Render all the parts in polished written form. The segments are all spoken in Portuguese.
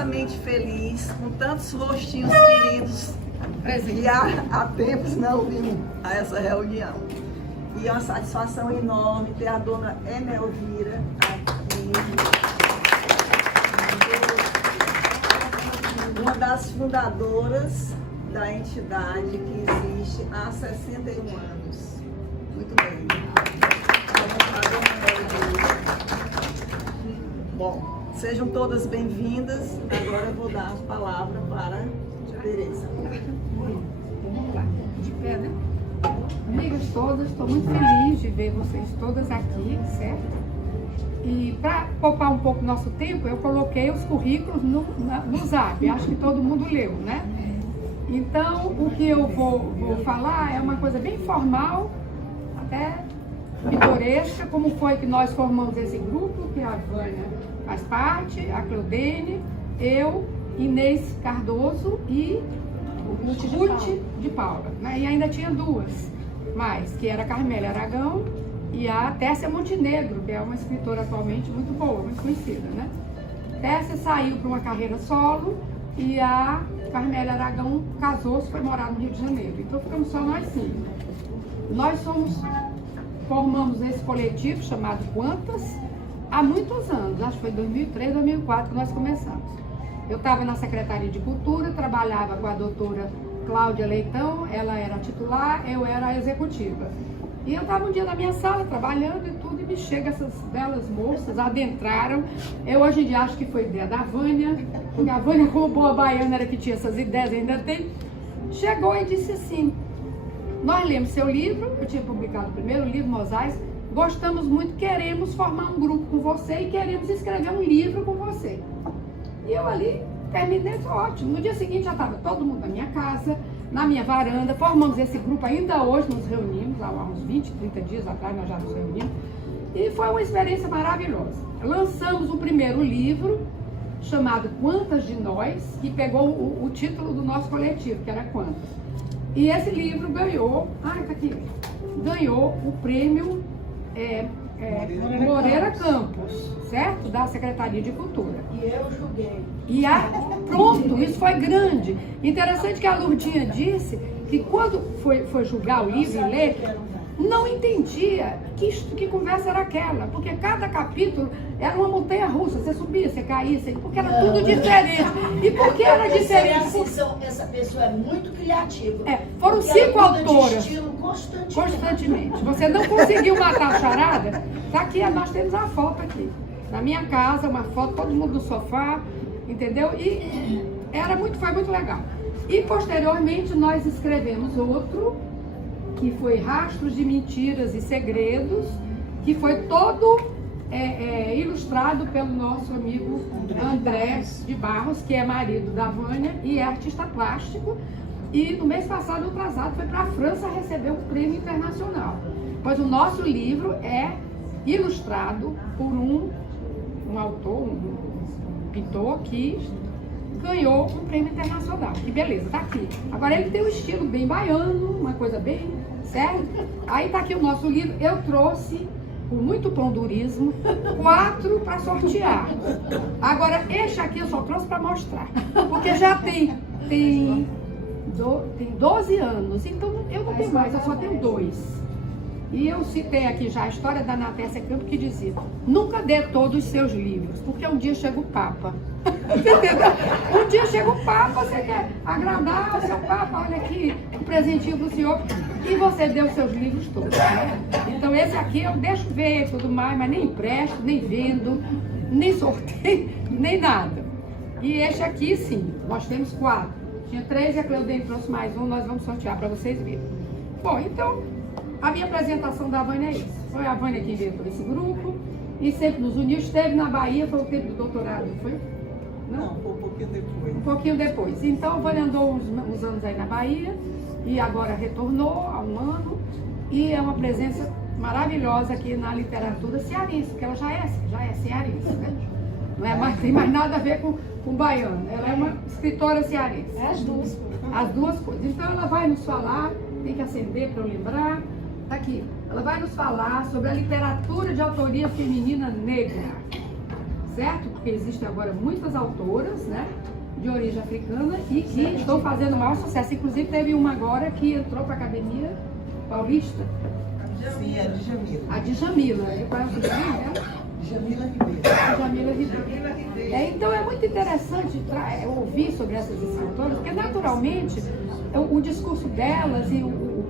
imensamente feliz com tantos rostinhos queridos que há tempos não vimos a essa reunião. E é uma satisfação enorme ter a dona Emelvira aqui, uma das fundadoras da entidade que existe há 61 anos. Muito bem. Bom, sejam todas bem-vindas. Agora eu vou dar a palavra para a Tereza. Vamos lá, de pé, né? Amigas todas, estou muito feliz de ver vocês todas aqui, certo? E para poupar um pouco nosso tempo, eu coloquei os currículos no Zap. Acho que todo mundo leu, né? Então, o que eu vou falar é uma coisa bem formal, até pitoresca, como foi que nós formamos esse grupo, que a Vânia faz parte, a Claudene, eu, Inês Cardoso e Ruth de Paula, né? E ainda tinha duas mais, que era a Carmélia Aragão e a Tércia Montenegro, que é uma escritora atualmente muito boa, muito conhecida, né? Tércia saiu para uma carreira solo e a Carmélia Aragão casou-se, foi morar no Rio de Janeiro. Então ficamos só nós cinco. Nós formamos esse coletivo chamado Quantas há muitos anos, acho que foi 2003, 2004 que nós começamos. Eu estava na Secretaria de Cultura, trabalhava com a doutora Cláudia Leitão, ela era titular, eu era a executiva. E eu estava um dia na minha sala trabalhando e tudo, e me chega essas belas moças, adentraram. Eu hoje em dia acho que foi ideia da Vânia, porque a Vânia, como boa baiana, era que tinha essas ideias, ainda tem. Chegou e disse assim: nós lemos seu livro, eu tinha publicado o primeiro livro, Mosaics, gostamos muito, queremos formar um grupo com você e queremos escrever um livro com você. E eu ali terminei, ótimo. No dia seguinte já estava todo mundo na minha casa, na minha varanda, formamos esse grupo, ainda hoje nos reunimos, lá há uns 20, 30 dias atrás nós já nos reunimos, e foi uma experiência maravilhosa. Lançamos o primeiro livro, chamado Quantas de Nós, que pegou o título do nosso coletivo, que era Quantas. E esse livro ganhou, tá aqui, ganhou o prêmio Moreira Campos, certo? Da Secretaria de Cultura. E eu julguei. E pronto, isso foi grande. Interessante que a Lourdinha disse que quando foi julgar o livro e ler, não entendia que conversa era aquela, porque cada capítulo era uma montanha russa, você subia, você caía, porque era tudo diferente. E por que era diferente? Essa pessoa é muito criativa. Foram 5 autoras. Constantemente. Você não conseguiu matar a charada? Tá aqui, nós temos a foto aqui. Na minha casa, uma foto, todo mundo no sofá, entendeu? E foi muito legal. E posteriormente nós escrevemos outro, que foi Rastros de Mentiras e Segredos, que foi todo ilustrado pelo nosso amigo André de Barros, que é marido da Vânia e é artista plástico. E no mês passado, no atrasado, foi para a França receber um prêmio internacional. Pois o nosso livro é ilustrado por um autor, um pintor que ganhou um prêmio internacional. Que beleza, tá aqui. Agora ele tem um estilo bem baiano, uma coisa bem, certo? Aí tá aqui o nosso livro. Eu trouxe, com muito pondurismo, 4 para sortear. Agora, este aqui eu só trouxe para mostrar, porque já tem 12 anos, então eu não tenho mais, eu só tenho 2. E eu citei aqui já a história da Natécia Campos, que dizia: nunca dê todos os seus livros, porque um dia chega o Papa. Um dia chega o Papa, você quer agradar o seu Papa, olha aqui, um presentinho do senhor, e você deu os seus livros todos, né? Então esse aqui eu deixo ver e tudo mais, mas nem empresto, nem vendo, nem sorteio, nem nada. E este aqui, sim, nós temos 4. Tinha 3 e a Claudene trouxe mais um, nós vamos sortear para vocês verem. Bom, então, a minha apresentação da Vânia é isso. Foi a Vânia que inventou esse grupo e sempre nos uniu. Esteve na Bahia, foi o tempo do doutorado, não foi? Não, foi um pouquinho depois. Um pouquinho depois. Então, a Vânia andou uns anos aí na Bahia e agora retornou há um ano. E é uma presença maravilhosa aqui na literatura cearense, porque ela já é cearense, né? Não tem mais nada a ver com baiano. Ela é uma escritora cearense. É as duas. As duas coisas. Então ela vai nos falar, tem que acender para eu lembrar. Tá aqui. Ela vai nos falar sobre a literatura de autoria feminina negra. certo? Porque existem agora muitas autoras, né, de origem africana e que estão fazendo o maior sucesso. Inclusive teve uma agora que entrou para a Academia Paulista. Sim, é de Jamila. A Djamila. E qual é o nome dela? Djamila Ribeiro. Djamila Ribeiro. Então é muito interessante ouvir sobre essas escritoras, porque naturalmente o discurso delas e o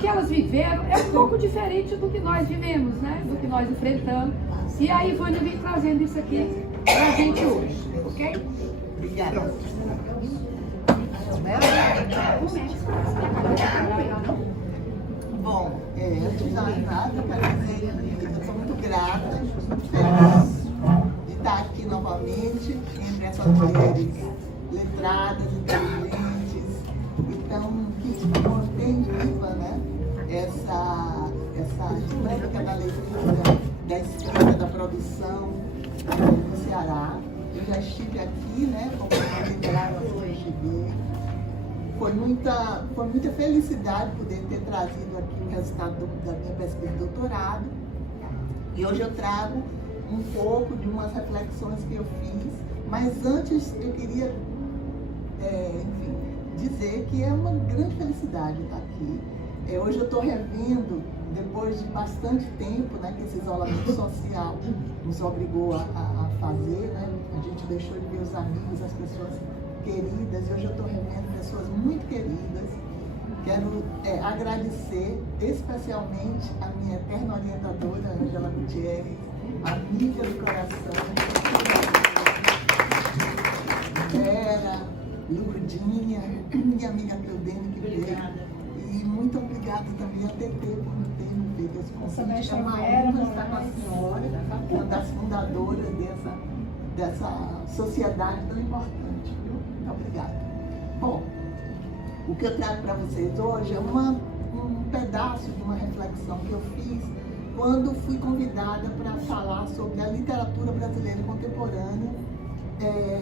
que elas viveram é um pouco diferente do que nós vivemos, né? Do que nós enfrentamos. E a Ivânia vem trazendo isso aqui pra gente hoje, ok? Obrigada. Bom, antes de mais nada, eu quero dizer que eu sou muito grata, muito feliz de estar aqui novamente entre essas mulheres letradas, inteligentes, então que mantém viva, né, essa dinâmica da leitura, da escrita, da produção no Ceará. Eu já estive aqui, né, como lembraram assim, eu cheguei. Foi muita felicidade poder ter trazido aqui o resultado da minha pesquisa de doutorado. E hoje eu trago um pouco de umas reflexões que eu fiz, mas antes eu queria, dizer que é uma grande felicidade estar aqui. Hoje eu estou revendo, depois de bastante tempo, né, que esse isolamento social nos obrigou a fazer, né, a gente deixou de ver os amigos, as pessoas queridas, e hoje eu estou revendo pessoas muito queridas. Quero agradecer especialmente a minha eterna orientadora, Ângela Gutierrez, amiga do coração, Vera, Lourdinha, minha amiga Cleudene que veio. E muito obrigada também a TT por me ter me feito esse convite. É uma honra estar com a senhora, uma das fundadoras dessa sociedade tão importante. Muito obrigada. Bom, o que eu trago para vocês hoje é um pedaço de uma reflexão que eu fiz quando fui convidada para falar sobre a literatura brasileira contemporânea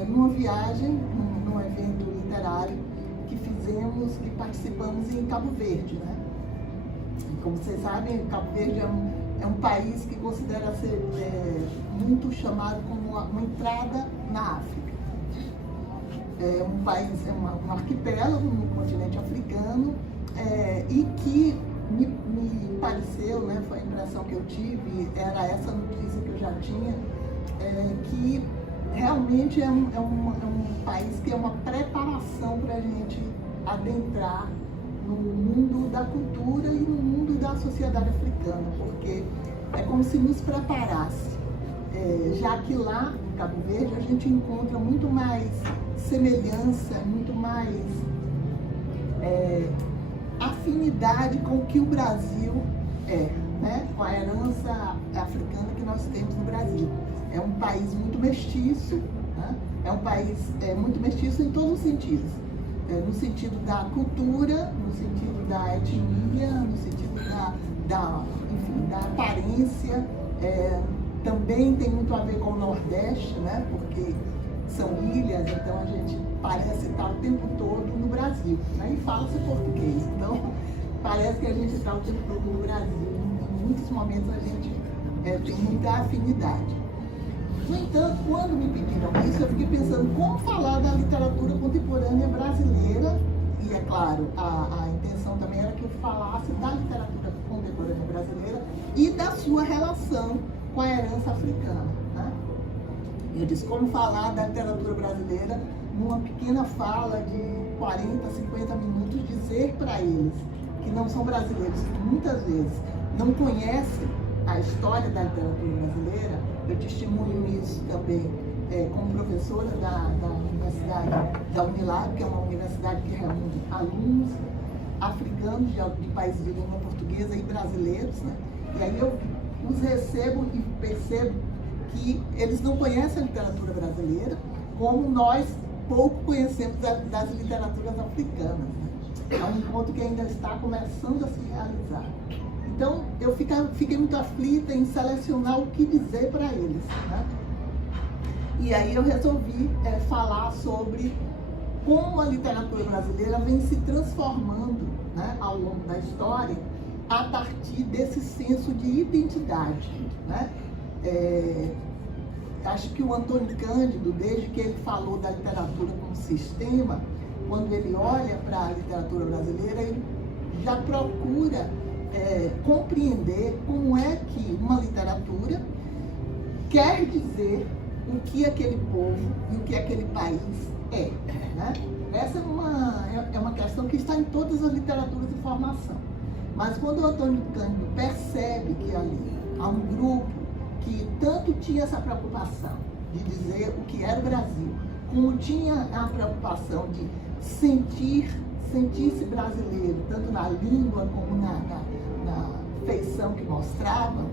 numa viagem, num evento literário que participamos em Cabo Verde, né? E como vocês sabem, Cabo Verde é um país que considera ser muito chamado como uma entrada na África. É um país, um arquipélago no continente africano e que me pareceu, né, foi a impressão que eu tive, era essa notícia que eu já tinha, que realmente é um país que é uma preparação para a gente adentrar no mundo da cultura e no mundo da sociedade africana, porque é como se nos preparasse, já que lá em Cabo Verde a gente encontra muito mais semelhança, muito mais afinidade com o que o Brasil né? Com a herança africana que nós temos no Brasil. É um país muito mestiço, né? É um país muito mestiço em todos os sentidos. No sentido da cultura, no sentido da etnia, no sentido da aparência. Também tem muito a ver com o Nordeste, né? Porque são ilhas, então a gente parece estar o tempo todo no Brasil, né? E fala-se português, então parece que a gente está o tempo todo no Brasil. Em muitos momentos a gente tem muita afinidade. No entanto, quando me pediram isso, eu fiquei pensando como falar da literatura contemporânea brasileira, e é claro, a intenção também era que eu falasse da literatura contemporânea brasileira e da sua relação com a herança africana, né? Eu disse como falar da literatura brasileira numa pequena fala de 40, 50 minutos, dizer para eles que não são brasileiros, que muitas vezes não conhecem a história da literatura brasileira. Eu testemunho isso também como professora da Universidade da Unilab, que é uma universidade que reúne alunos africanos de países de língua portuguesa e brasileiros, né? E aí eu os recebo e percebo que eles não conhecem a literatura brasileira como nós pouco conhecemos das literaturas africanas, né? É um encontro que ainda está começando a se realizar. Então, eu fiquei muito aflita em selecionar o que dizer para eles, né? E aí eu resolvi falar sobre como a literatura brasileira vem se transformando, né, ao longo da história, a partir desse senso de identidade, né? acho que o Antônio Cândido, desde que ele falou da literatura como sistema, quando ele olha para a literatura brasileira, ele já procura compreender como é que uma literatura quer dizer o que aquele povo e o que aquele país é, né? Essa é uma questão que está em todas as literaturas de formação. Mas quando o Antônio Cândido percebe que ali há um grupo que tanto tinha essa preocupação de dizer o que era o Brasil, como tinha a preocupação de sentir-se brasileiro, tanto na língua como na feição que mostrava,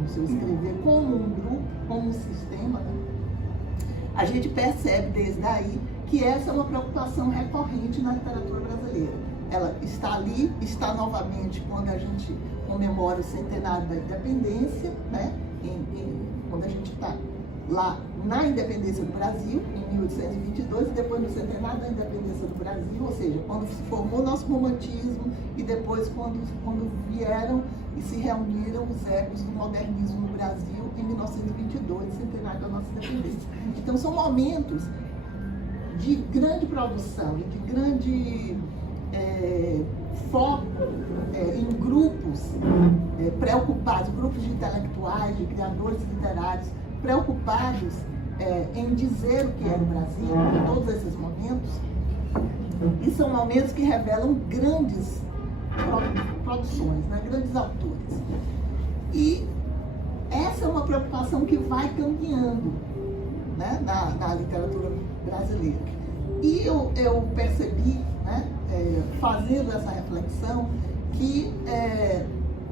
no seu escrever, como um grupo, como um sistema, né? A gente percebe desde aí que essa é uma preocupação recorrente na literatura brasileira. Ela está ali, está novamente quando a gente comemora o centenário da independência, né? Quando a gente está lá na independência do Brasil, em 1822, e depois no centenário da independência do Brasil, ou seja, quando se formou o nosso romantismo e depois quando vieram e se reuniram os ecos do modernismo no Brasil em 1922, centenário da nossa independência. Então são momentos de grande produção, de grande foco em grupos preocupados, grupos de intelectuais, de criadores literários, preocupados em dizer o que é o Brasil em todos esses momentos. E são momentos que revelam grandes produções, né? Grandes autores. E essa é uma preocupação que vai cambiando, né? na literatura brasileira. E eu percebi, né? Fazendo essa reflexão, que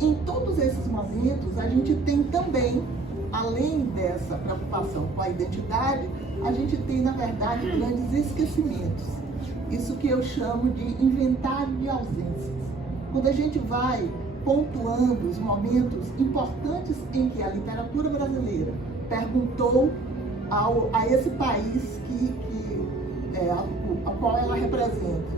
em todos esses momentos a gente tem também, além dessa preocupação com a identidade, a gente tem, na verdade, grandes esquecimentos. Isso que eu chamo de inventário de ausências. Quando a gente vai pontuando os momentos importantes em que a literatura brasileira perguntou a esse país a qual ela representa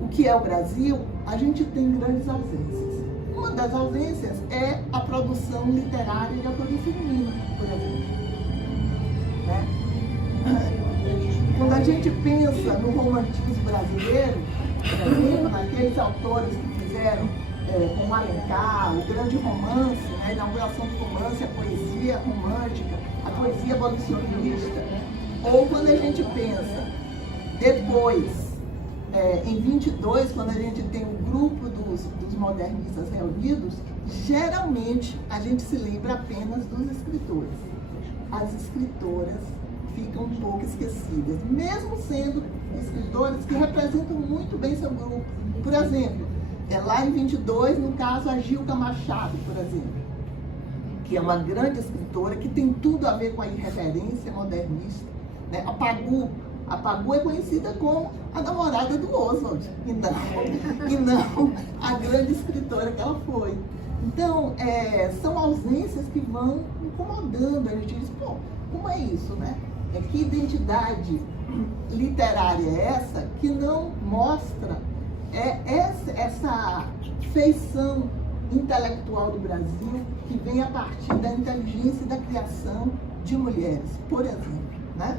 o que é o Brasil, a gente tem grandes ausências. Uma das ausências é a produção literária de autoria feminina, por exemplo. Né? Quando a gente pensa no romantismo brasileiro, por exemplo, naqueles autores que fizeram, como Alencar, o grande romance, né, a inauguração do romance, a poesia romântica, a poesia abolicionista, ou quando a gente pensa depois, em 22, quando a gente tem um grupo dos modernistas reunidos, geralmente a gente se lembra apenas dos escritores. As escritoras ficam um pouco esquecidas, mesmo sendo escritores que representam muito bem seu grupo. Por exemplo, lá em 22, no caso, a Gilca Machado, por exemplo, que é uma grande escritora, que tem tudo a ver com a irreverência modernista, né? A Pagu é conhecida como a namorada do Oswald, e não a grande escritora que ela foi. Então, são ausências que vão incomodando. A gente diz, pô, como é isso, né? Que identidade literária é essa que não mostra essa feição intelectual do Brasil que vem a partir da inteligência e da criação de mulheres, por exemplo, né?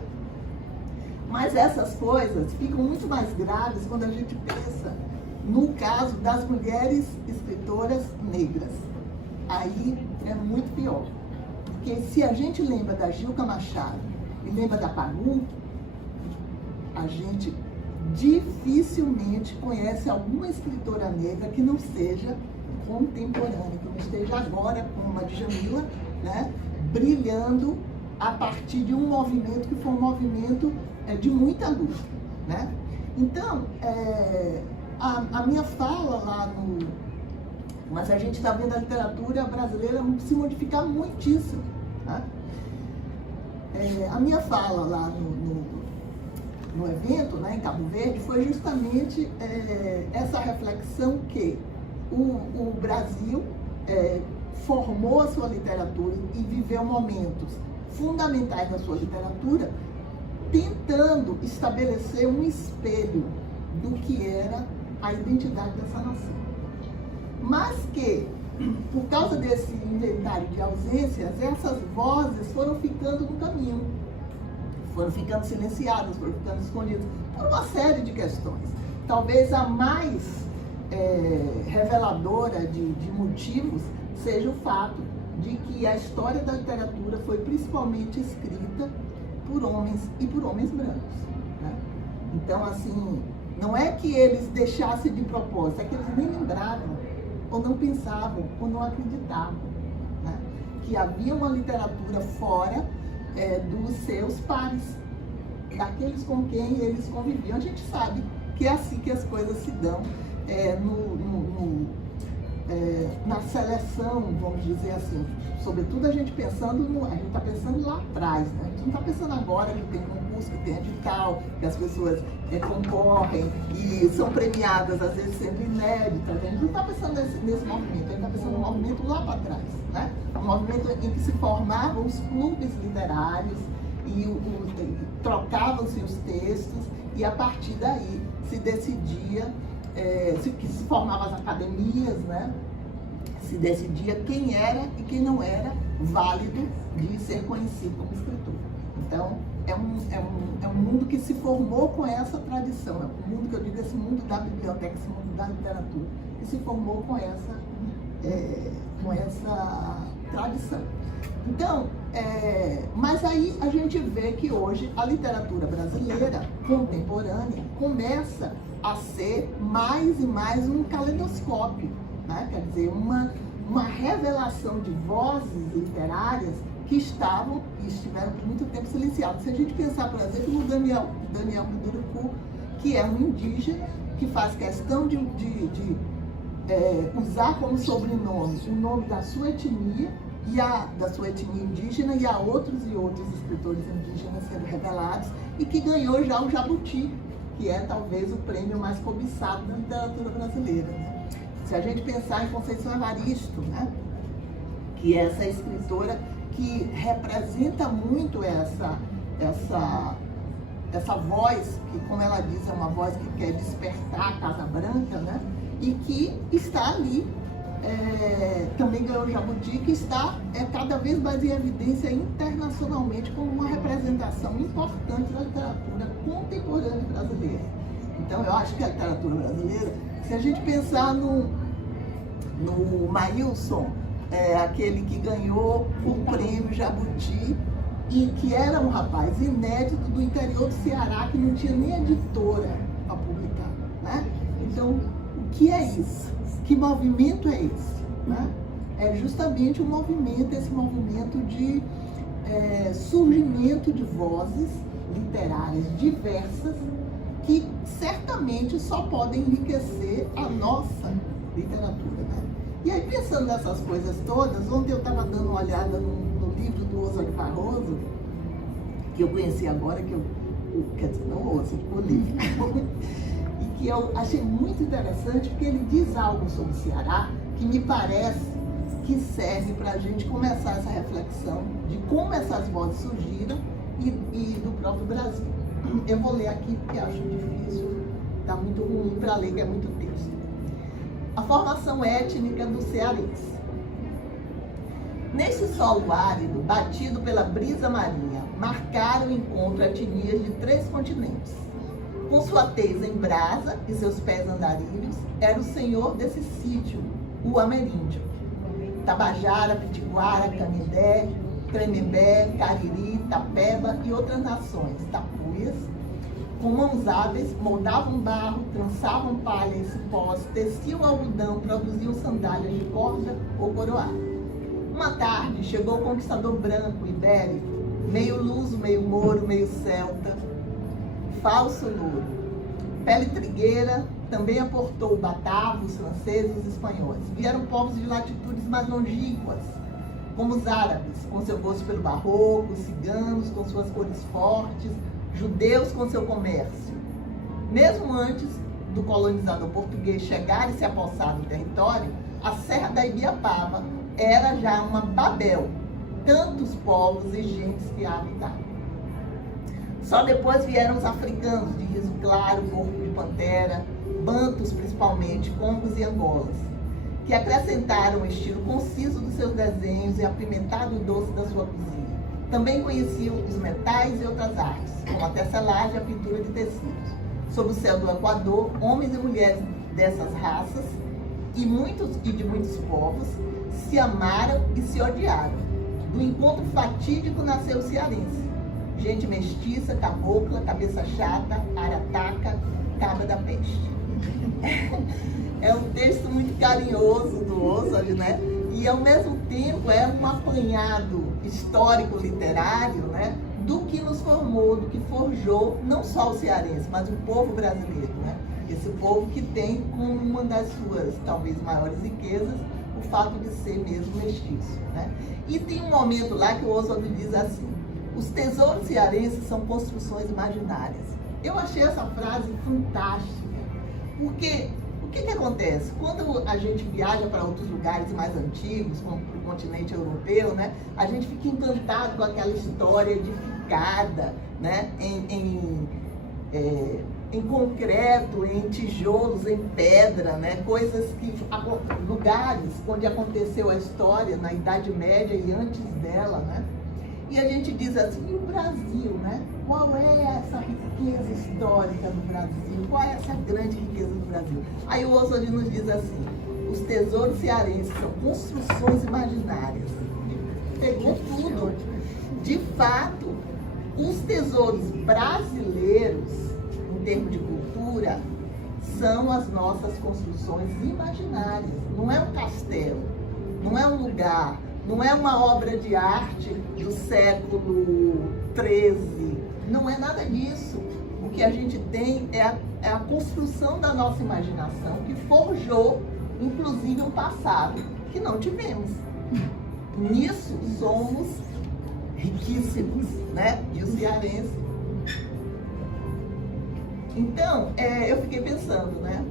Mas essas coisas ficam muito mais graves quando a gente pensa no caso das mulheres escritoras negras. Aí é muito pior. Porque se a gente lembra da Gilca Machado e lembra da Pagu, a gente dificilmente conhece alguma escritora negra que não seja contemporânea, que não esteja agora, como a Djamila, né, brilhando a partir de um movimento que foi um movimento de muita luta, né? Então, a minha fala lá mas a gente está vendo a literatura brasileira se modificar muitíssimo, tá? A minha fala lá no evento, né, em Cabo Verde, foi justamente essa reflexão que o Brasil formou a sua literatura e viveu momentos fundamentais da sua literatura, tentando estabelecer um espelho do que era a identidade dessa nação. Mas que por causa desse inventário de ausências, essas vozes foram ficando no caminho, foram ficando silenciadas, foram ficando escondidas, por uma série de questões. Talvez a mais reveladora de motivos seja o fato de que a história da literatura foi principalmente escrita por homens e por homens brancos, né? Então, assim, não é que eles deixassem de propósito, é que eles nem lembravam, ou não pensavam, ou não acreditavam, né? Que havia uma literatura fora dos seus pares, daqueles com quem eles conviviam. A gente sabe que é assim que as coisas se dão na seleção, vamos dizer assim, sobretudo a gente pensando, a gente está pensando lá atrás, né? A gente não está pensando agora que tem concurso, que tem edital, que as pessoas concorrem e são premiadas, às vezes sendo inéditas. A gente não está pensando nesse movimento, a gente está pensando no movimento lá para trás, né? Um movimento em que se formavam os clubes literários e trocavam-se os textos, e a partir daí se decidia, que se formavam as academias, né? Se decidia quem era e quem não era válido de ser conhecido como escritor. Então, é um mundo que se formou com essa tradição, é um mundo que eu digo, esse mundo da biblioteca, esse mundo da literatura, que se formou com essa tradição. Então, mas aí a gente vê que hoje a literatura brasileira contemporânea começa a ser mais e mais um caleidoscópio, né? Quer dizer, uma revelação de vozes literárias que estiveram por muito tempo silenciadas. Se a gente pensar, por exemplo, no Daniel Munduruku, que é um indígena que faz questão de usar como sobrenome o nome da sua etnia, da sua etnia indígena, e há outros e outros escritores indígenas sendo revelados, e que ganhou já o Jabuti, que é talvez o prêmio mais cobiçado da literatura brasileira, né? Se a gente pensar em Conceição Evaristo, né, que é essa escritora que representa muito essa voz, que, como ela diz, é uma voz que quer despertar a Casa Branca, né, e que está ali, também ganhou o Jabuti, que está cada vez mais em evidência internacionalmente como uma representação importante da literatura contemporânea brasileira. Então, eu acho que a literatura brasileira, se a gente pensar no Maílson, aquele que ganhou o prêmio Jabuti, e que era um rapaz inédito do interior do Ceará, que não tinha nem editora para publicar, né? Então, o que é isso? Que movimento é esse, né? É justamente esse movimento de surgimento de vozes literárias diversas, que certamente só podem enriquecer a nossa literatura, né? E aí, pensando nessas coisas todas, ontem eu estava dando uma olhada no livro do Oswald Barroso, que eu conheci agora, quer dizer, não o Oswald, o livro, e que eu achei muito interessante, porque ele diz algo sobre o Ceará que me parece que serve para a gente começar essa reflexão de como essas vozes surgiram e do próprio Brasil. Eu vou ler aqui porque acho difícil, está muito ruim para ler, que é muito texto. A formação étnica do cearense. Nesse solo árido, batido pela brisa marinha, marcaram o encontro etnias de 3 continentes. Com sua tez em brasa e seus pés andarilhos, era o senhor desse sítio, o ameríndio. Tabajara, Pitiguara, Canindé, Tremembé, Cariri, Tapeba e outras nações, tapuias, com mãos hábeis, moldavam barro, trançavam palha em cipós, teciam algodão, produziam sandálias de corda ou coroá. Uma tarde chegou o conquistador branco, ibérico, meio luso, meio moro, meio celta, falso louro. Pele trigueira, também aportou batavos, franceses e espanhóis. Vieram povos de latitudes mais longínquas, como os árabes, com seu gosto pelo barroco, ciganos com suas cores fortes, judeus com seu comércio. Mesmo antes do colonizador português chegar e se apossar do território, a Serra da Ibiapaba era já uma Babel, tantos povos e gentes que a habitavam. Só depois vieram os africanos, de riso claro, corpo de pantera, bantos principalmente, congos e angolas, que acrescentaram o estilo conciso dos seus desenhos e apimentado o doce da sua cozinha. Também conheciam os metais e outras artes, como a tecelagem e a pintura de tecidos. Sob o céu do Equador, homens e mulheres dessas raças e de muitos povos se amaram e se odiaram. Do encontro fatídico nasceu o cearense. Gente mestiça, cabocla, cabeça chata, arataca, cabra da peste. É um texto muito carinhoso do Oswald, né? E ao mesmo tempo é um apanhado histórico literário, né? Do que nos formou, do que forjou não só o cearense, mas o povo brasileiro, né? Esse povo que tem como uma das suas talvez maiores riquezas o fato de ser mesmo mestiço, né? E tem um momento lá que o Oswald diz assim: os tesouros cearenses são construções imaginárias. Eu achei essa frase fantástica, porque o que acontece? Quando a gente viaja para outros lugares mais antigos, como para o continente europeu, né, a gente fica encantado com aquela história edificada, né, em concreto, em tijolos, em pedra, né, lugares onde aconteceu a história na Idade Média e antes dela, né? E a gente diz assim, e o Brasil, né? Qual é essa riqueza histórica do Brasil? Qual é essa grande riqueza do Brasil? Aí o Oswald nos diz assim, os tesouros cearenses são construções imaginárias. Pegou tudo. De fato, os tesouros brasileiros, em termos de cultura, são as nossas construções imaginárias. Não é um castelo, não é um lugar, não é uma obra de arte do século XIII, não é nada disso. O que a gente tem é a construção da nossa imaginação que forjou, inclusive, um passado que não tivemos. Nisso somos riquíssimos, né? E o cearense. Então, eu fiquei pensando, né?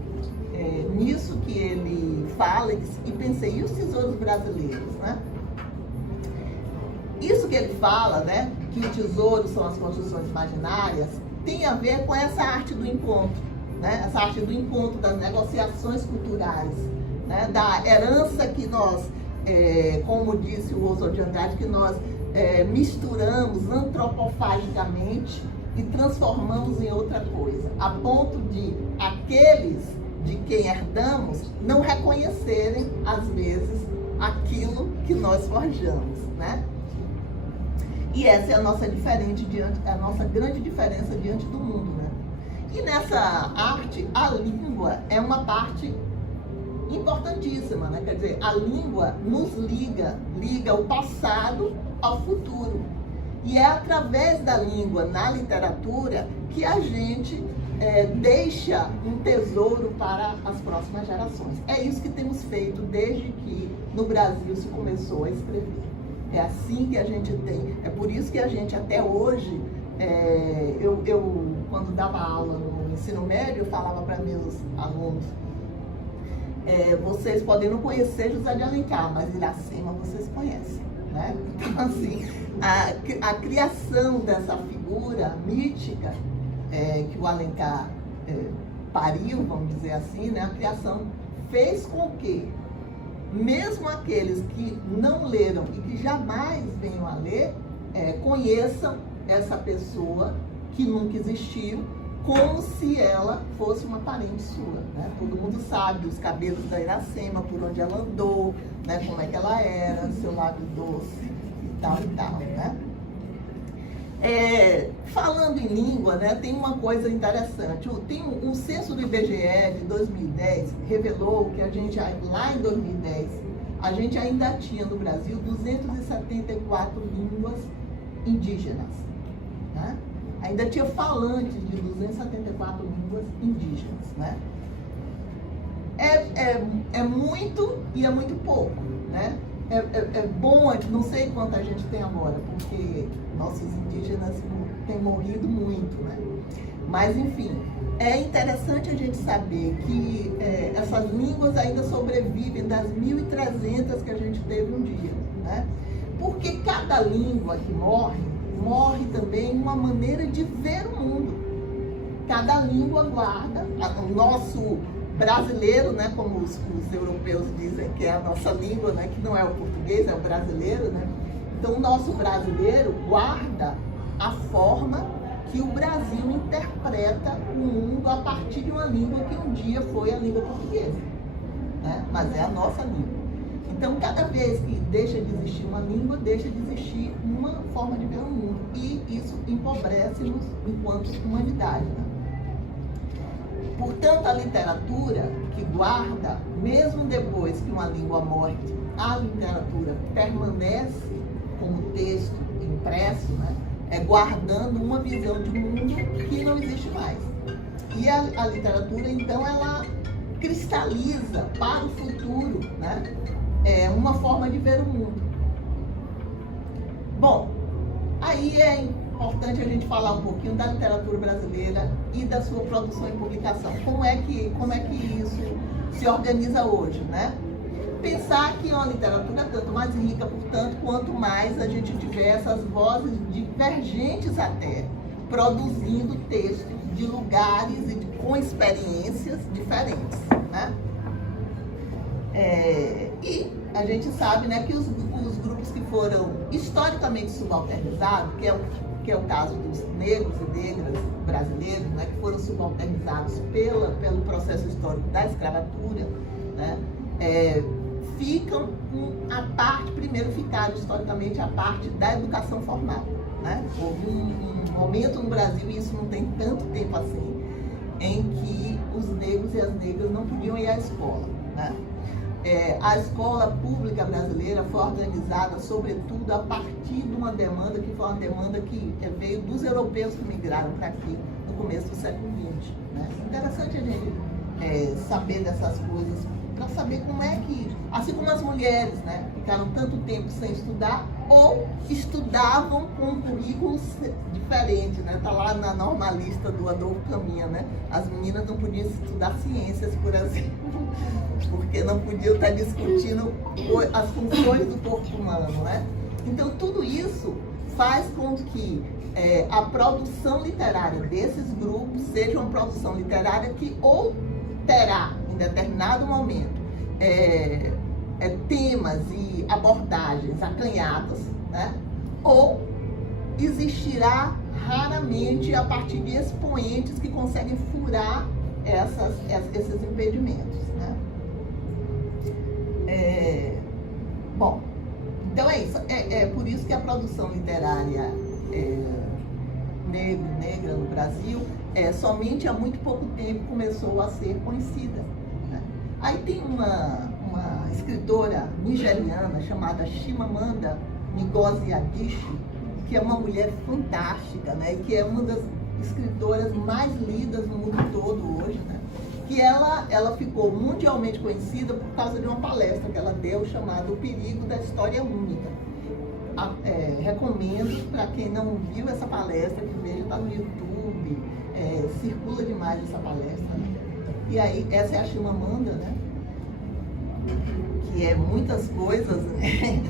Nisso que ele fala e pensei, e os tesouros brasileiros, né? Isso que ele fala, né, que o tesouro são as construções imaginárias, tem a ver com essa arte do encontro, né? Essa arte do encontro, das negociações culturais, né? Da herança que nós, como disse o Oswald de Andrade, que nós misturamos antropofagicamente e transformamos em outra coisa, a ponto de aqueles de quem herdamos não reconhecerem, às vezes, aquilo que nós forjamos, né? E essa é a nossa grande diferença diante do mundo, né? E nessa arte, a língua é uma parte importantíssima, né? Quer dizer, a língua nos liga o passado ao futuro. E é através da língua na literatura que a gente deixa um tesouro para as próximas gerações. É isso que temos feito desde que no Brasil se começou a escrever. É assim que a gente tem, é por isso que a gente até hoje, eu quando dava aula no ensino médio, eu falava para meus alunos, vocês podem não conhecer José de Alencar, mas Iracema vocês conhecem, né? Então assim, a criação dessa figura mítica que o Alencar pariu, vamos dizer assim, né? A criação fez com que mesmo aqueles que não leram e que jamais venham a ler, conheçam essa pessoa que nunca existiu, como se ela fosse uma parente sua, né? Todo mundo sabe os cabelos da Iracema, por onde ela andou, né? Como é que ela era, seu lábio doce e tal, né? Falando em língua, né, tem uma coisa interessante. Tem um censo do IBGE de 2010 revelou que a gente, lá em 2010, a gente ainda tinha no Brasil 274 línguas indígenas, né? Ainda tinha falantes de 274 línguas indígenas, né? É muito e é muito pouco, né? É bom, não sei quanta gente tem agora, porque nossos indígenas têm morrido muito, né? Mas, enfim, é interessante a gente saber que essas línguas ainda sobrevivem das 1.300 que a gente teve um dia, né? Porque cada língua que morre também uma maneira de ver o mundo. Cada língua guarda, o nosso brasileiro, né, como os europeus dizem que é a nossa língua, né, que não é o português, é o brasileiro, né? Então o nosso brasileiro guarda a forma que o Brasil interpreta o mundo a partir de uma língua que um dia foi a língua portuguesa, né? Mas é a nossa língua. Então, cada vez que deixa de existir uma língua, deixa de existir uma forma de ver o mundo. E isso empobrece-nos enquanto humanidade, né? Portanto, a literatura que guarda, mesmo depois que uma língua morre, a literatura permanece como texto impresso, né? Guardando uma visão de mundo que não existe mais. E a literatura, então, ela cristaliza para o futuro, né? Uma forma de ver o mundo. Bom, aí é importante a gente falar um pouquinho da literatura brasileira e da sua produção e publicação. Como é que isso se organiza hoje, né? Pensar que é uma literatura tanto mais rica, portanto, quanto mais a gente tiver essas vozes divergentes até, produzindo textos de lugares e com experiências diferentes, né? E a gente sabe, né, que os grupos que foram historicamente subalternizados, que é o caso dos negros e negras brasileiros, né, que foram subalternizados pelo processo histórico da escravatura, né, ficam a parte, primeiro ficaram historicamente a parte da educação formal, né? Houve um momento no Brasil, e isso não tem tanto tempo assim, em que os negros e as negras não podiam ir à escola, né? A escola pública brasileira foi organizada, sobretudo, a partir de uma demanda que foi uma demanda que veio dos europeus que migraram para aqui no começo do século XX, né? Interessante a gente saber dessas coisas, para saber como é que, assim como as mulheres, né, ficaram tanto tempo sem estudar, ou estudavam com currículos diferentes, né? Está lá na normalista do Adolfo Caminha, né? As meninas não podiam estudar ciências, por exemplo, porque não podiam estar discutindo as funções do corpo humano, né? Então, tudo isso faz com que a produção literária desses grupos seja uma produção literária que ou terá, em determinado momento, temas e abordagens acanhadas, né? Ou existirá raramente a partir de expoentes que conseguem furar esses impedimentos, né? Bom, então é isso. É por isso que a produção literária negra no Brasil somente há muito pouco tempo começou a ser conhecida, né? Aí tem uma escritora nigeriana chamada Chimamanda Ngozi Adichie, que é uma mulher fantástica, né? E que é uma das escritoras mais lidas no mundo todo hoje, né? Que ela ficou mundialmente conhecida por causa de uma palestra que ela deu chamada O Perigo da História Única. Recomendo para quem não viu essa palestra que veja, está no YouTube, circula demais essa palestra, né? E aí, essa é a Chimamanda, né? Que é muitas coisas, né?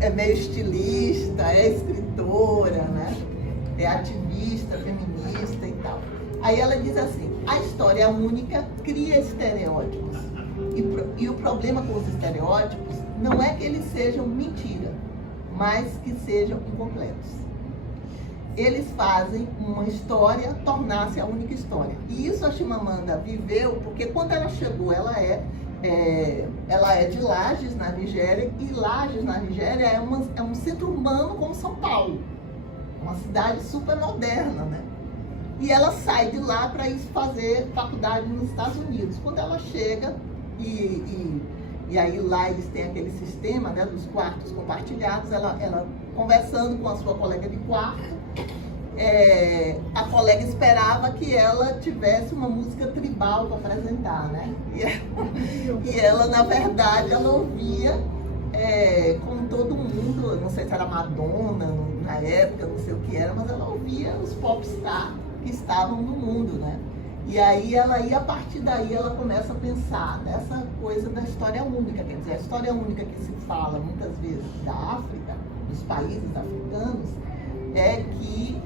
É meio estilista, é escritora, né? É ativista, feminista e tal. Aí ela diz assim: a história única cria estereótipos. E o problema com os estereótipos não é que eles sejam mentira, mas que sejam incompletos. Eles fazem uma história tornar-se a única história. E isso a Chimamanda viveu, porque quando ela chegou, ela é de Lages, na Nigéria, e Lages, na Nigéria, é um centro urbano como São Paulo. Uma cidade super moderna, né? E ela sai de lá para ir fazer faculdade nos Estados Unidos. Quando ela chega, e aí lá eles têm aquele sistema, né, dos quartos compartilhados, ela conversando com a sua colega de quarto, a colega esperava que ela tivesse uma música tribal para apresentar, né? E ela, na verdade, ela ouvia, como todo mundo, não sei se era Madonna na época, não sei o que era, mas ela ouvia os popstars que estavam no mundo, né? E aí a partir daí ela começa a pensar nessa coisa da história única, quer dizer, a história única que se fala muitas vezes da África, dos países africanos, é que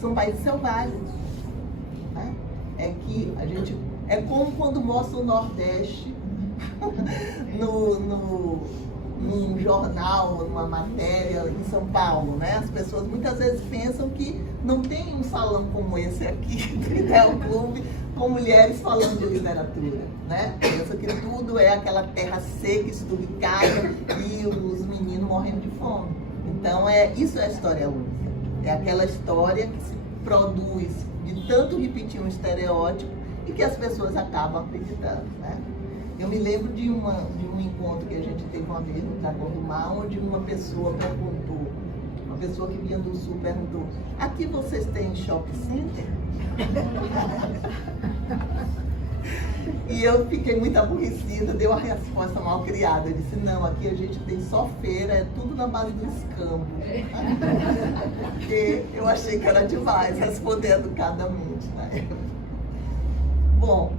são países selvagens, né? É que a gente É como quando mostra o Nordeste num jornal, numa matéria em São Paulo, né? As pessoas muitas vezes pensam que não tem um salão como esse aqui do Ideal Clube com mulheres falando de literatura, né? Pensa que tudo é aquela terra seca, esturricada e os meninos morrendo de fome. Então, isso é a história única. É aquela história que se produz de tanto repetir um estereótipo e que as pessoas acabam acreditando, né? Eu me lembro de um encontro que a gente teve uma vez no Dragão do Mar, onde uma pessoa perguntou, uma pessoa que vinha do Sul perguntou: aqui vocês têm shopping center? E eu fiquei muito aborrecida, dei uma resposta mal criada. Eu disse: não, aqui a gente tem só feira, é tudo na base do escambo. Porque eu achei que era demais responder educadamente, né? Bom,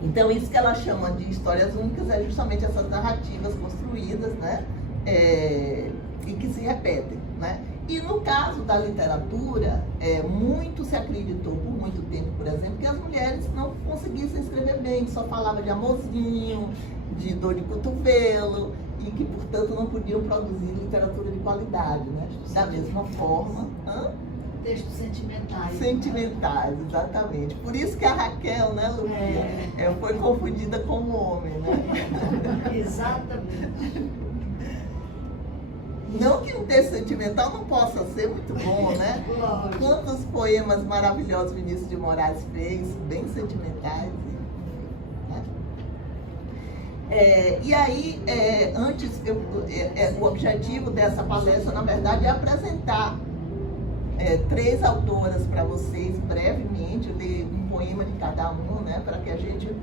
então isso que ela chama de histórias únicas é justamente essas narrativas construídas, né? E que se repetem, né? E no caso da literatura, muito se acreditou por muito tempo, por exemplo, que as mulheres não conseguissem escrever bem, que só falava de amorzinho, de dor de cotovelo, e que, portanto, não podiam produzir literatura de qualidade, né? Da mesma forma... Textos sentimentais. Sentimentais, exatamente. Por isso que a Raquel, né, Lupia, foi confundida com o homem, né? Exatamente. Não que um texto sentimental não possa ser muito bom, né? Quantos poemas maravilhosos Vinícius de Moraes fez, bem sentimentais. Né? E aí, o objetivo dessa palestra, na verdade, é apresentar 3 autoras para vocês brevemente. Eu dei um poema de cada um, né, para que a gente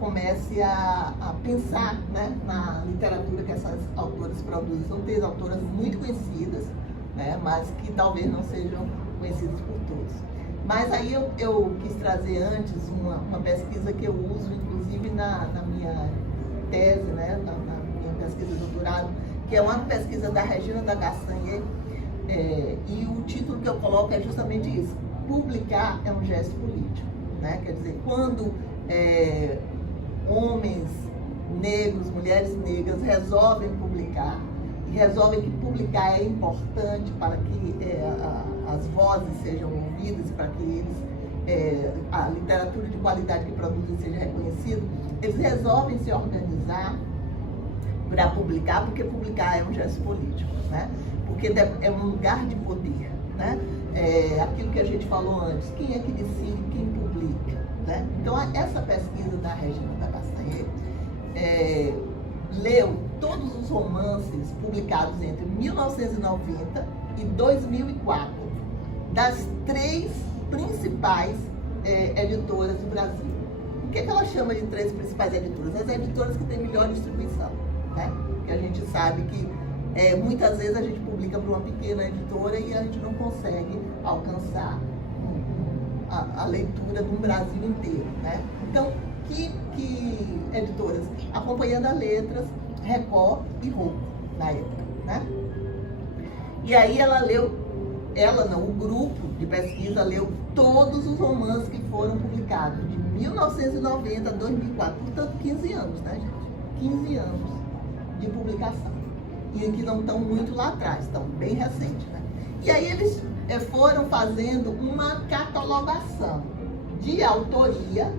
comece a pensar, né, na literatura que essas autoras produzem. São 3 autoras muito conhecidas, né, mas que talvez não sejam conhecidas por todos. Mas aí eu quis trazer antes uma pesquisa que eu uso, inclusive na minha tese, né, na minha pesquisa de doutorado, que é uma pesquisa da Regina da Gassanha. E o título que eu coloco é justamente isso: publicar é um gesto político, né? Quer dizer, quando homens negros, mulheres negras resolvem publicar, e resolvem que publicar é importante para que as vozes sejam ouvidas, para que a literatura de qualidade que produzem seja reconhecida, eles resolvem se organizar para publicar, porque publicar é um gesto político, né? Porque é um lugar de poder, né? Aquilo que a gente falou antes: quem é que decide, quem publica, né? Então, essa pesquisa da Regina da Gassanha leu todos os romances publicados entre 1990 e 2004, das 3 principais editoras do Brasil. O que ela chama de 3 principais editoras? As editoras que têm melhor distribuição, né? Porque a gente sabe que muitas vezes a gente publica para uma pequena editora e a gente não consegue alcançar a leitura de um Brasil inteiro, né? Então, que editoras? Acompanhando a Letras, Record e Rocco, na época, né? E aí o grupo de pesquisa leu todos os romances que foram publicados de 1990 a 2004, portanto 15 anos, né, gente? 15 anos de publicação. E que não estão muito lá atrás, estão bem recentes, né? E aí eles foram fazendo uma catalogação de autoria,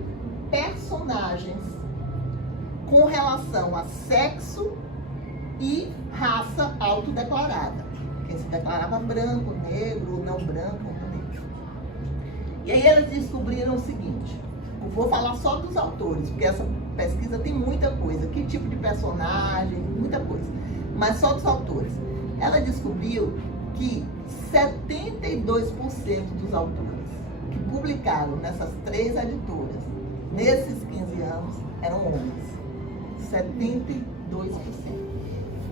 personagens com relação a sexo e raça autodeclarada. Quem se declarava branco, negro, não branco, negro. E aí eles descobriram o seguinte: eu vou falar só dos autores, porque essa pesquisa tem muita coisa, que tipo de personagem, muita coisa, mas só dos autores. Ela descobriu que 72% dos autores que publicaram nessas 3 editoras, nesses 15 anos, eram homens. 72%.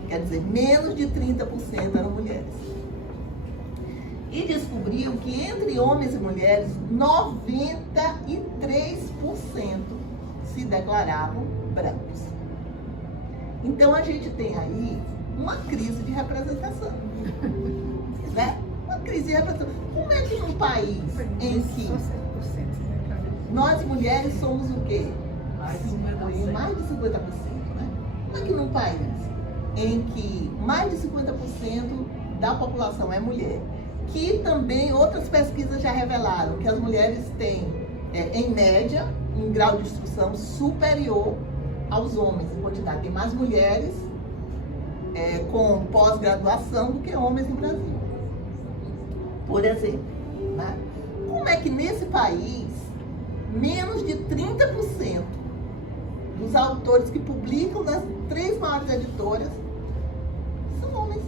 Quer dizer, menos de 30% eram mulheres. E descobriu que entre homens e mulheres, 93% se declaravam brancos. Então a gente tem aí uma crise de representação, né? Uma crise de representação. Como é que num país em que nós mulheres somos o quê? Mais de 50%. Mais de 50%, né? Aqui num país em que mais de 50% da população é mulher, que também outras pesquisas já revelaram que as mulheres têm, em média, um grau de instrução superior aos homens em quantidade. Tem mais mulheres com pós-graduação do que homens no Brasil, por exemplo, né? Como é que nesse país menos de 30% dos autores que publicam nas 3 maiores editoras são homens?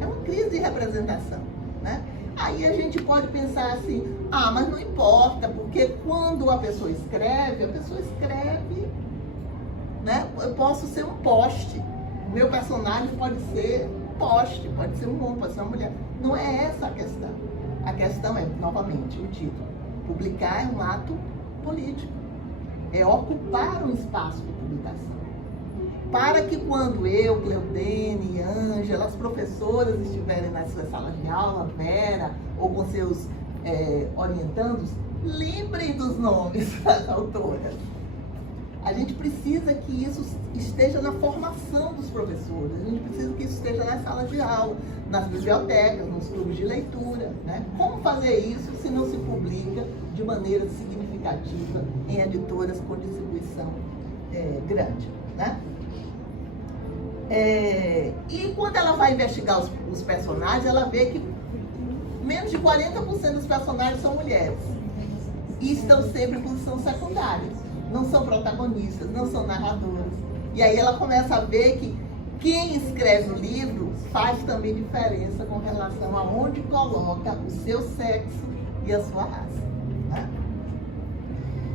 É uma crise de representação, né? Aí a gente pode pensar assim, mas não importa, porque quando a pessoa escreve, né? Eu posso ser um poste. Meu personagem pode ser um poste, pode ser um homem, pode ser uma mulher. Não é essa a questão. A questão é, novamente, o título. Publicar é um ato político. É ocupar um espaço de publicação. Para que quando eu, Cleudene, Ângela, as professoras estiverem nas suas salas de aula, Vera, ou com seus orientandos, lembrem dos nomes das autoras. A gente precisa que isso esteja na formação dos professores, a gente precisa que isso esteja nas salas de aula, nas bibliotecas, nos clubes de leitura, né? Como fazer isso se não se publica de maneira significativa em editoras com distribuição grande, né? E quando ela vai investigar os personagens, ela vê que menos de 40% dos personagens são mulheres e estão sempre em posição secundária. Não são protagonistas, não são narradoras. E aí ela começa a ver que quem escreve o livro faz também diferença com relação a onde coloca o seu sexo e a sua raça, né?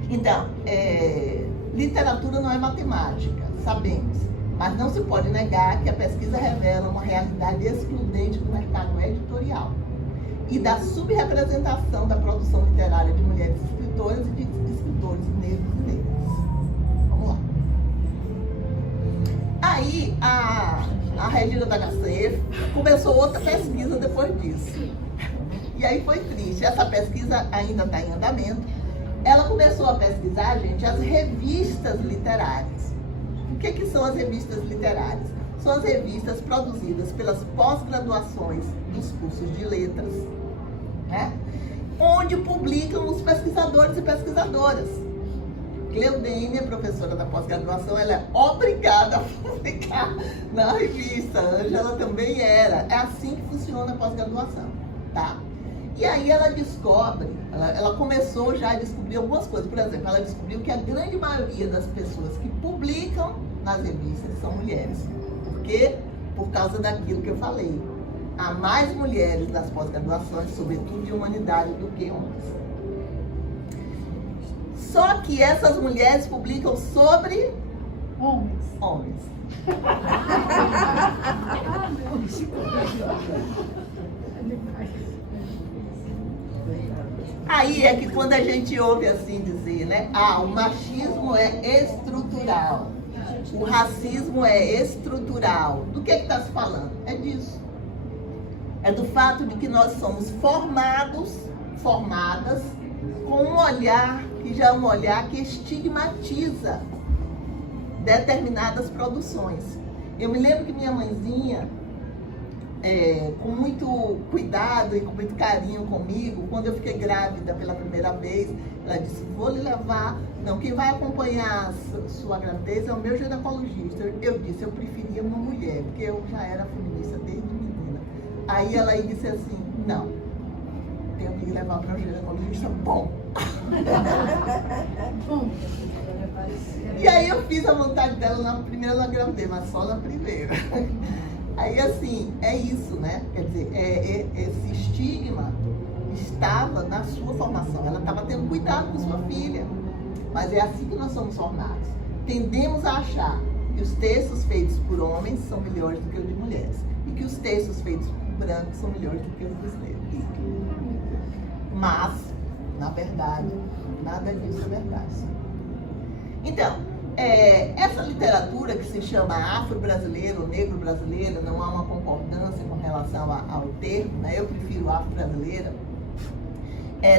Então, literatura não é matemática, sabemos. Mas não se pode negar que a pesquisa revela uma realidade excludente do mercado editorial e da subrepresentação da produção literária de mulheres escritoras e de escritores negros e negras. Vamos lá. Aí, a Regina da HC começou outra pesquisa depois disso. E aí foi triste. Essa pesquisa ainda está em andamento. Ela começou a pesquisar, gente, as revistas literárias. O que são as revistas literárias? São as revistas produzidas pelas pós-graduações dos cursos de letras, né? Onde publicam os pesquisadores e pesquisadoras. Cleudene, professora da pós-graduação, ela é obrigada a publicar na revista. A Ângela também era. É assim que funciona a pós-graduação, tá? E aí ela descobre, ela começou já a descobrir algumas coisas. Por exemplo, ela descobriu que a grande maioria das pessoas que publicam nas revistas são mulheres. Por quê? Por causa daquilo que eu falei. Há mais mulheres nas pós-graduações, sobretudo de humanidade, do que homens. Só que essas mulheres publicam sobre homens. Aí é que quando a gente ouve assim dizer, né? O machismo é estrutural, o racismo é estrutural. Do que está se falando? É disso. É do fato de que nós somos formadas com um olhar que já é um olhar que estigmatiza determinadas produções. Eu me lembro que minha mãezinha, com muito cuidado e com muito carinho comigo, quando eu fiquei grávida pela primeira vez, ela disse, vou lhe levar, não, quem vai acompanhar a sua gravidez é o meu ginecologista. Eu disse, eu preferia uma mulher, porque eu já era feminista desde menina. Aí ela disse assim, não, tenho que levar para o ginecologista bom. E aí eu fiz a vontade dela na primeira da gravidez, mas só na primeira. Aí assim, é isso, né? Quer dizer, esse estigma estava na sua formação. Ela estava tendo cuidado com sua filha. Mas é assim que nós somos formados. Tendemos a achar que os textos feitos por homens são melhores do que os de mulheres. E que os textos feitos por brancos são melhores do que os dos negros. Mas, na verdade, nada disso é verdade. Então, essa literatura que se chama afro-brasileiro, negro-brasileiro, não há uma concordância com relação ao termo, né? Eu prefiro afro-brasileira.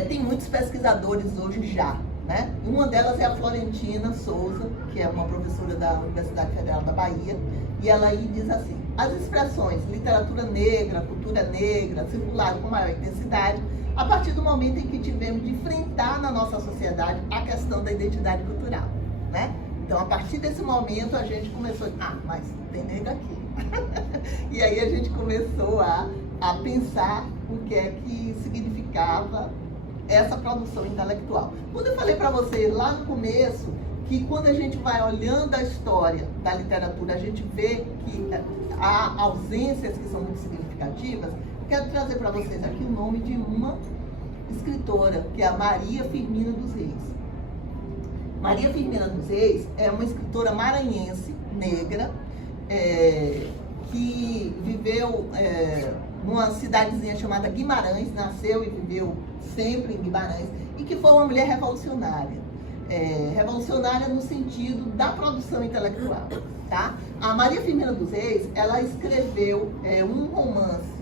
Tem muitos pesquisadores hoje já né? Uma delas é a Florentina Souza, que é uma professora da Universidade Federal da Bahia, e ela aí diz assim: as expressões literatura negra, cultura negra circularam com maior intensidade a partir do momento em que tivemos de enfrentar na nossa sociedade a questão da identidade cultural, né? Então, a partir desse momento, a gente começou, mas tem negro aqui. E aí a gente começou a pensar o que é que significava essa produção intelectual. Quando eu falei para vocês lá no começo que quando a gente vai olhando a história da literatura, a gente vê que há ausências que são muito significativas, quero trazer para vocês aqui o nome de uma escritora, que é a Maria Firmina dos Reis. Maria Firmina dos Reis é uma escritora maranhense, negra, que viveu numa cidadezinha chamada Guimarães, nasceu e viveu sempre em Guimarães, e que foi uma mulher revolucionária. Revolucionária no sentido da produção intelectual, tá? A Maria Firmina dos Reis, ela escreveu um romance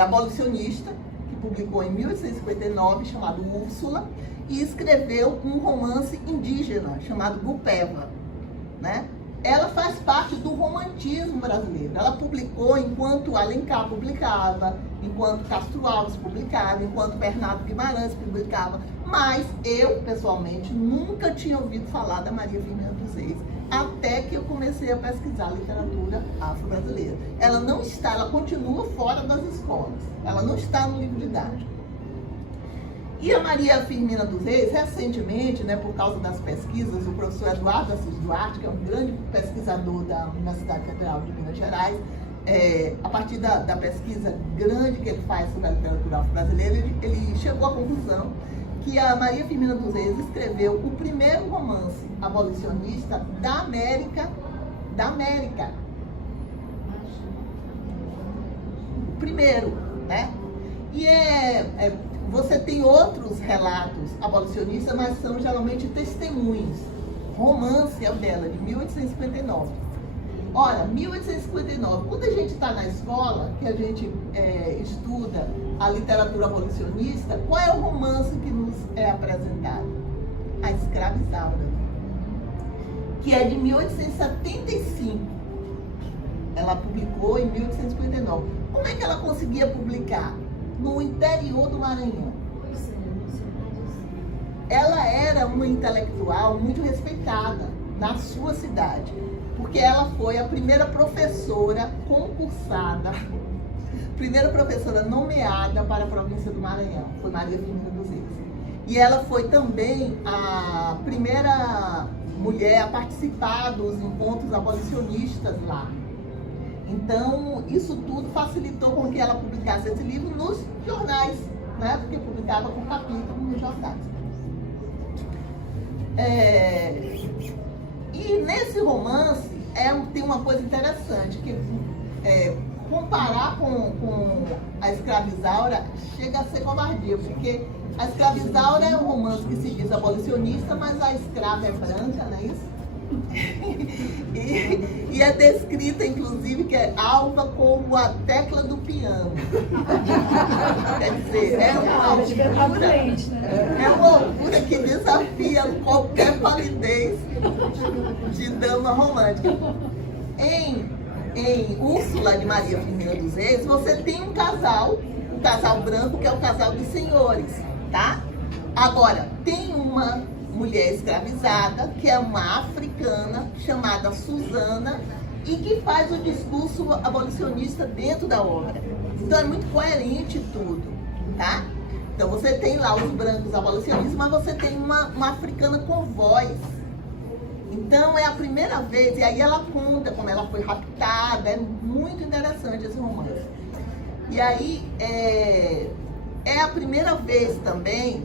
abolicionista, que publicou em 1859, chamado Úrsula, e escreveu um romance indígena, chamado Gupeva, né? Ela faz parte do romantismo brasileiro. Ela publicou enquanto Alencar publicava, enquanto Castro Alves publicava, enquanto Bernardo Guimarães publicava. Mas eu, pessoalmente, nunca tinha ouvido falar da Maria Firmina dos Reis, até que eu comecei a pesquisar literatura afro-brasileira. Ela não está, ela continua fora das escolas. Ela não está no livro didático. E a Maria Firmina dos Reis, recentemente, né, por causa das pesquisas, o professor Eduardo Assis Duarte, que é um grande pesquisador da Universidade Federal de Minas Gerais, a partir da pesquisa grande que ele faz sobre a literatura afro-brasileira, ele chegou à conclusão que a Maria Firmina dos Reis escreveu o primeiro romance abolicionista da América. O primeiro, né? E você tem outros relatos abolicionistas, mas são geralmente testemunhos. Romance é o dela, de 1859. Ora, 1859, quando a gente está na escola, que a gente estuda a literatura abolicionista, qual é o romance que nos é apresentado? A Escrava Isaura, que é de 1875. Ela publicou em 1859. Como é que ela conseguia publicar? No interior do Maranhão. Ela era uma intelectual muito respeitada na sua cidade, porque ela foi a primeira professora concursada, primeira professora nomeada para a província do Maranhão, foi Maria Firmina dos Reis. E ela foi também a primeira mulher a participar dos encontros abolicionistas lá. Então, isso tudo facilitou com que ela publicasse esse livro nos jornais, né? Porque publicava com capítulo nos jornais. E nesse romance tem uma coisa interessante, que comparar com a Escrava Isaura chega a ser covardia, porque a Escrava Isaura é um romance que se diz abolicionista, mas a escrava é branca, não é isso? E é descrita, inclusive, que é alva como a tecla do piano. Quer dizer, é uma altura que desafia qualquer palidez de dama romântica. Em Úrsula, de Maria Firmina dos Reis, você tem um casal, o casal branco, que é o casal dos senhores, tá? Agora, tem uma mulher escravizada, que é uma africana, chamada Susana, e que faz o discurso abolicionista dentro da obra. Então é muito coerente tudo, tá? Então você tem lá os brancos abolicionistas, mas você tem uma africana com voz. Então é a primeira vez, e aí ela conta como ela foi raptada, é muito interessante esse romance. E aí é a primeira vez também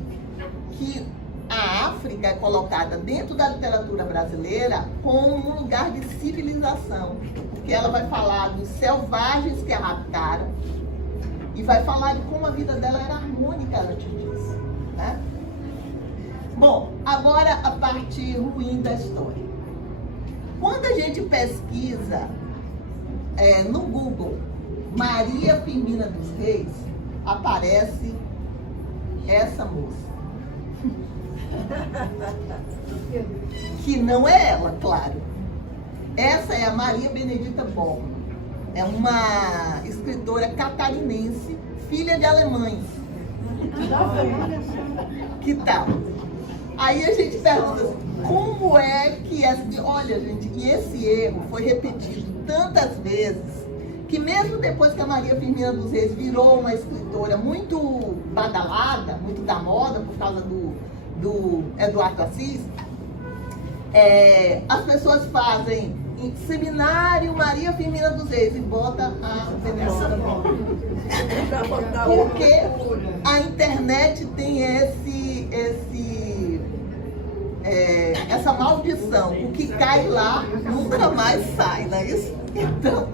que a África é colocada dentro da literatura brasileira como um lugar de civilização, porque ela vai falar dos selvagens que a raptaram e vai falar de como a vida dela era harmônica antes disso, né? Bom, agora a parte ruim da história. Quando a gente pesquisa no Google Maria Firmina dos Reis, aparece essa moça. Que não é ela, claro. Essa é a Maria Benedita Bormann. É uma escritora catarinense, filha de alemães. Que tal? Aí a gente pergunta assim, como é que olha, gente, e esse erro foi repetido tantas vezes que mesmo depois que a Maria Firmina dos Reis virou uma escritora muito badalada, muito da moda por causa do Eduardo Assis, as pessoas fazem seminário Maria Firmina dos Reis e bota a Venezuela. Porque a internet tem essa maldição. O que cai lá nunca mais sai, não é isso? Então,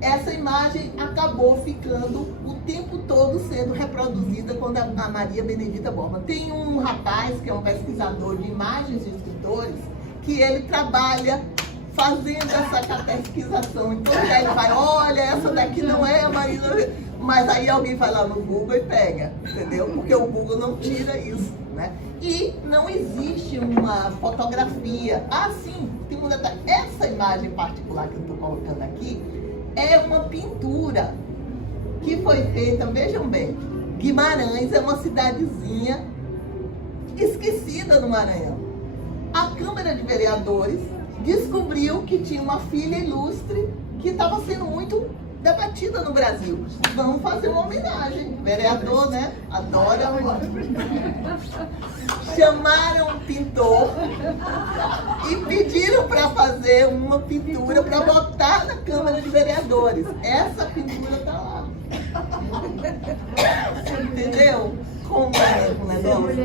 essa imagem acabou ficando o tempo todo sendo reproduzida quando a Maria Benedita Bormann. Tem um rapaz que é um pesquisador de imagens de escritores que ele trabalha fazendo essa pesquisação. Então ele vai, olha, essa daqui não é a Maria, mas aí alguém vai lá no Google e pega, entendeu? Porque o Google não tira isso, né? E não existe uma fotografia. Ah, sim, tem um detalhe. Essa imagem particular que eu estou colocando aqui é uma pintura que foi feita, vejam bem, Guimarães é uma cidadezinha esquecida no Maranhão. A Câmara de Vereadores descobriu que tinha uma filha ilustre que estava sendo muito debatida no Brasil. Vamos fazer uma homenagem. O vereador, né? Adora. Chamaram um pintor e pediram para fazer uma pintura para botar na Câmara de Vereadores. Essa pintura está lá. Entendeu? Como é o negócio?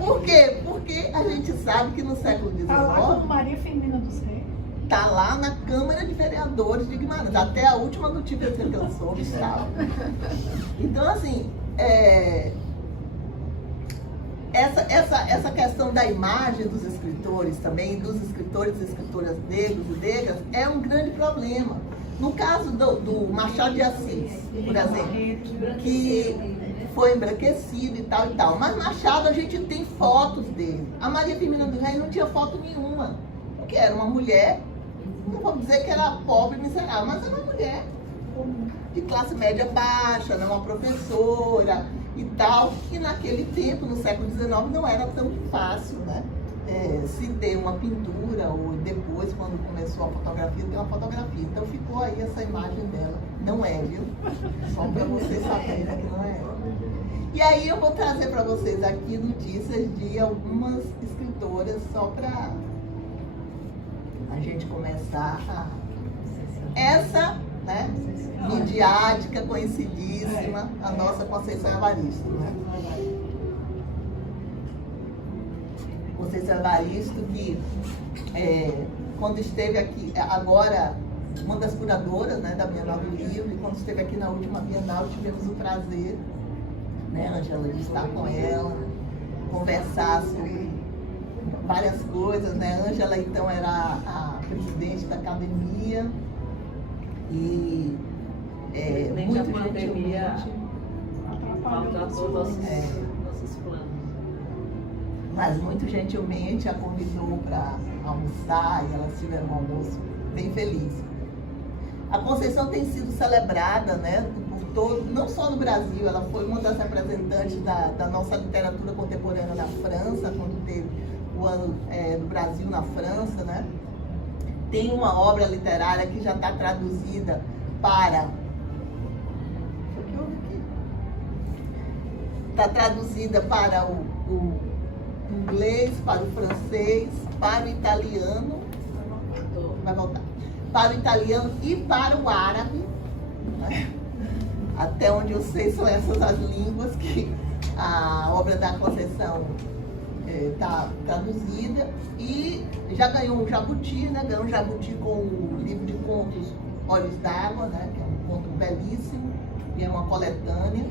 Por quê? Porque a gente sabe que no século XIX... Está lá como Maria Firmina dos Reis. Está lá na Câmara de Vereadores de Guimarães. Até a última notícia que eu soube estava. Então, assim, essa questão da imagem dos escritores também, dos escritores e escritoras negros e negras, é um grande problema. No caso do Machado de Assis, por exemplo, que foi embranquecido e tal, mas Machado a gente tem fotos dele. A Maria Firmina dos Reis não tinha foto nenhuma, porque era uma mulher, não vamos dizer que era pobre e miserável, mas era uma mulher de classe média baixa, né, uma professora e tal, e naquele tempo, no século XIX, não era tão fácil, né? Se ter uma pintura, ou depois, quando começou a fotografia, ter uma fotografia. Então ficou aí essa imagem dela. Não é, viu? Só para vocês saberem que não é ela. E aí eu vou trazer para vocês aqui notícias de algumas escritoras, só para a gente começar a... Essa, né, midiática, conhecidíssima, a nossa Conceição Evaristo, né? Conceição Evaristo, que quando esteve aqui, agora, uma das curadoras, né, da Bienal do Livro, e quando esteve aqui na última Bienal, tivemos o prazer, né, Ângela, de estar com ela, conversar sobre várias coisas, né? Ângela, então, era a presidente da academia e muito a pandemia maltratou nossos planos. Mas muito gentilmente a convidou para almoçar e elas tiveram um almoço bem feliz. A Conceição tem sido celebrada, né, por todo, não só no Brasil, ela foi uma das representantes da nossa literatura contemporânea na França, quando teve o ano do Brasil na França, né? Tem uma obra literária que já está traduzida para... Está traduzida para o inglês, para o francês, para o italiano, vai voltar, para o italiano e para o árabe, né? Até onde eu sei são essas as línguas que a obra da Conceição está traduzida, e já ganhou um jabuti, né? Ganhou um jabuti com o livro de contos Olhos d'Água, né? Que é um conto belíssimo e é uma coletânea.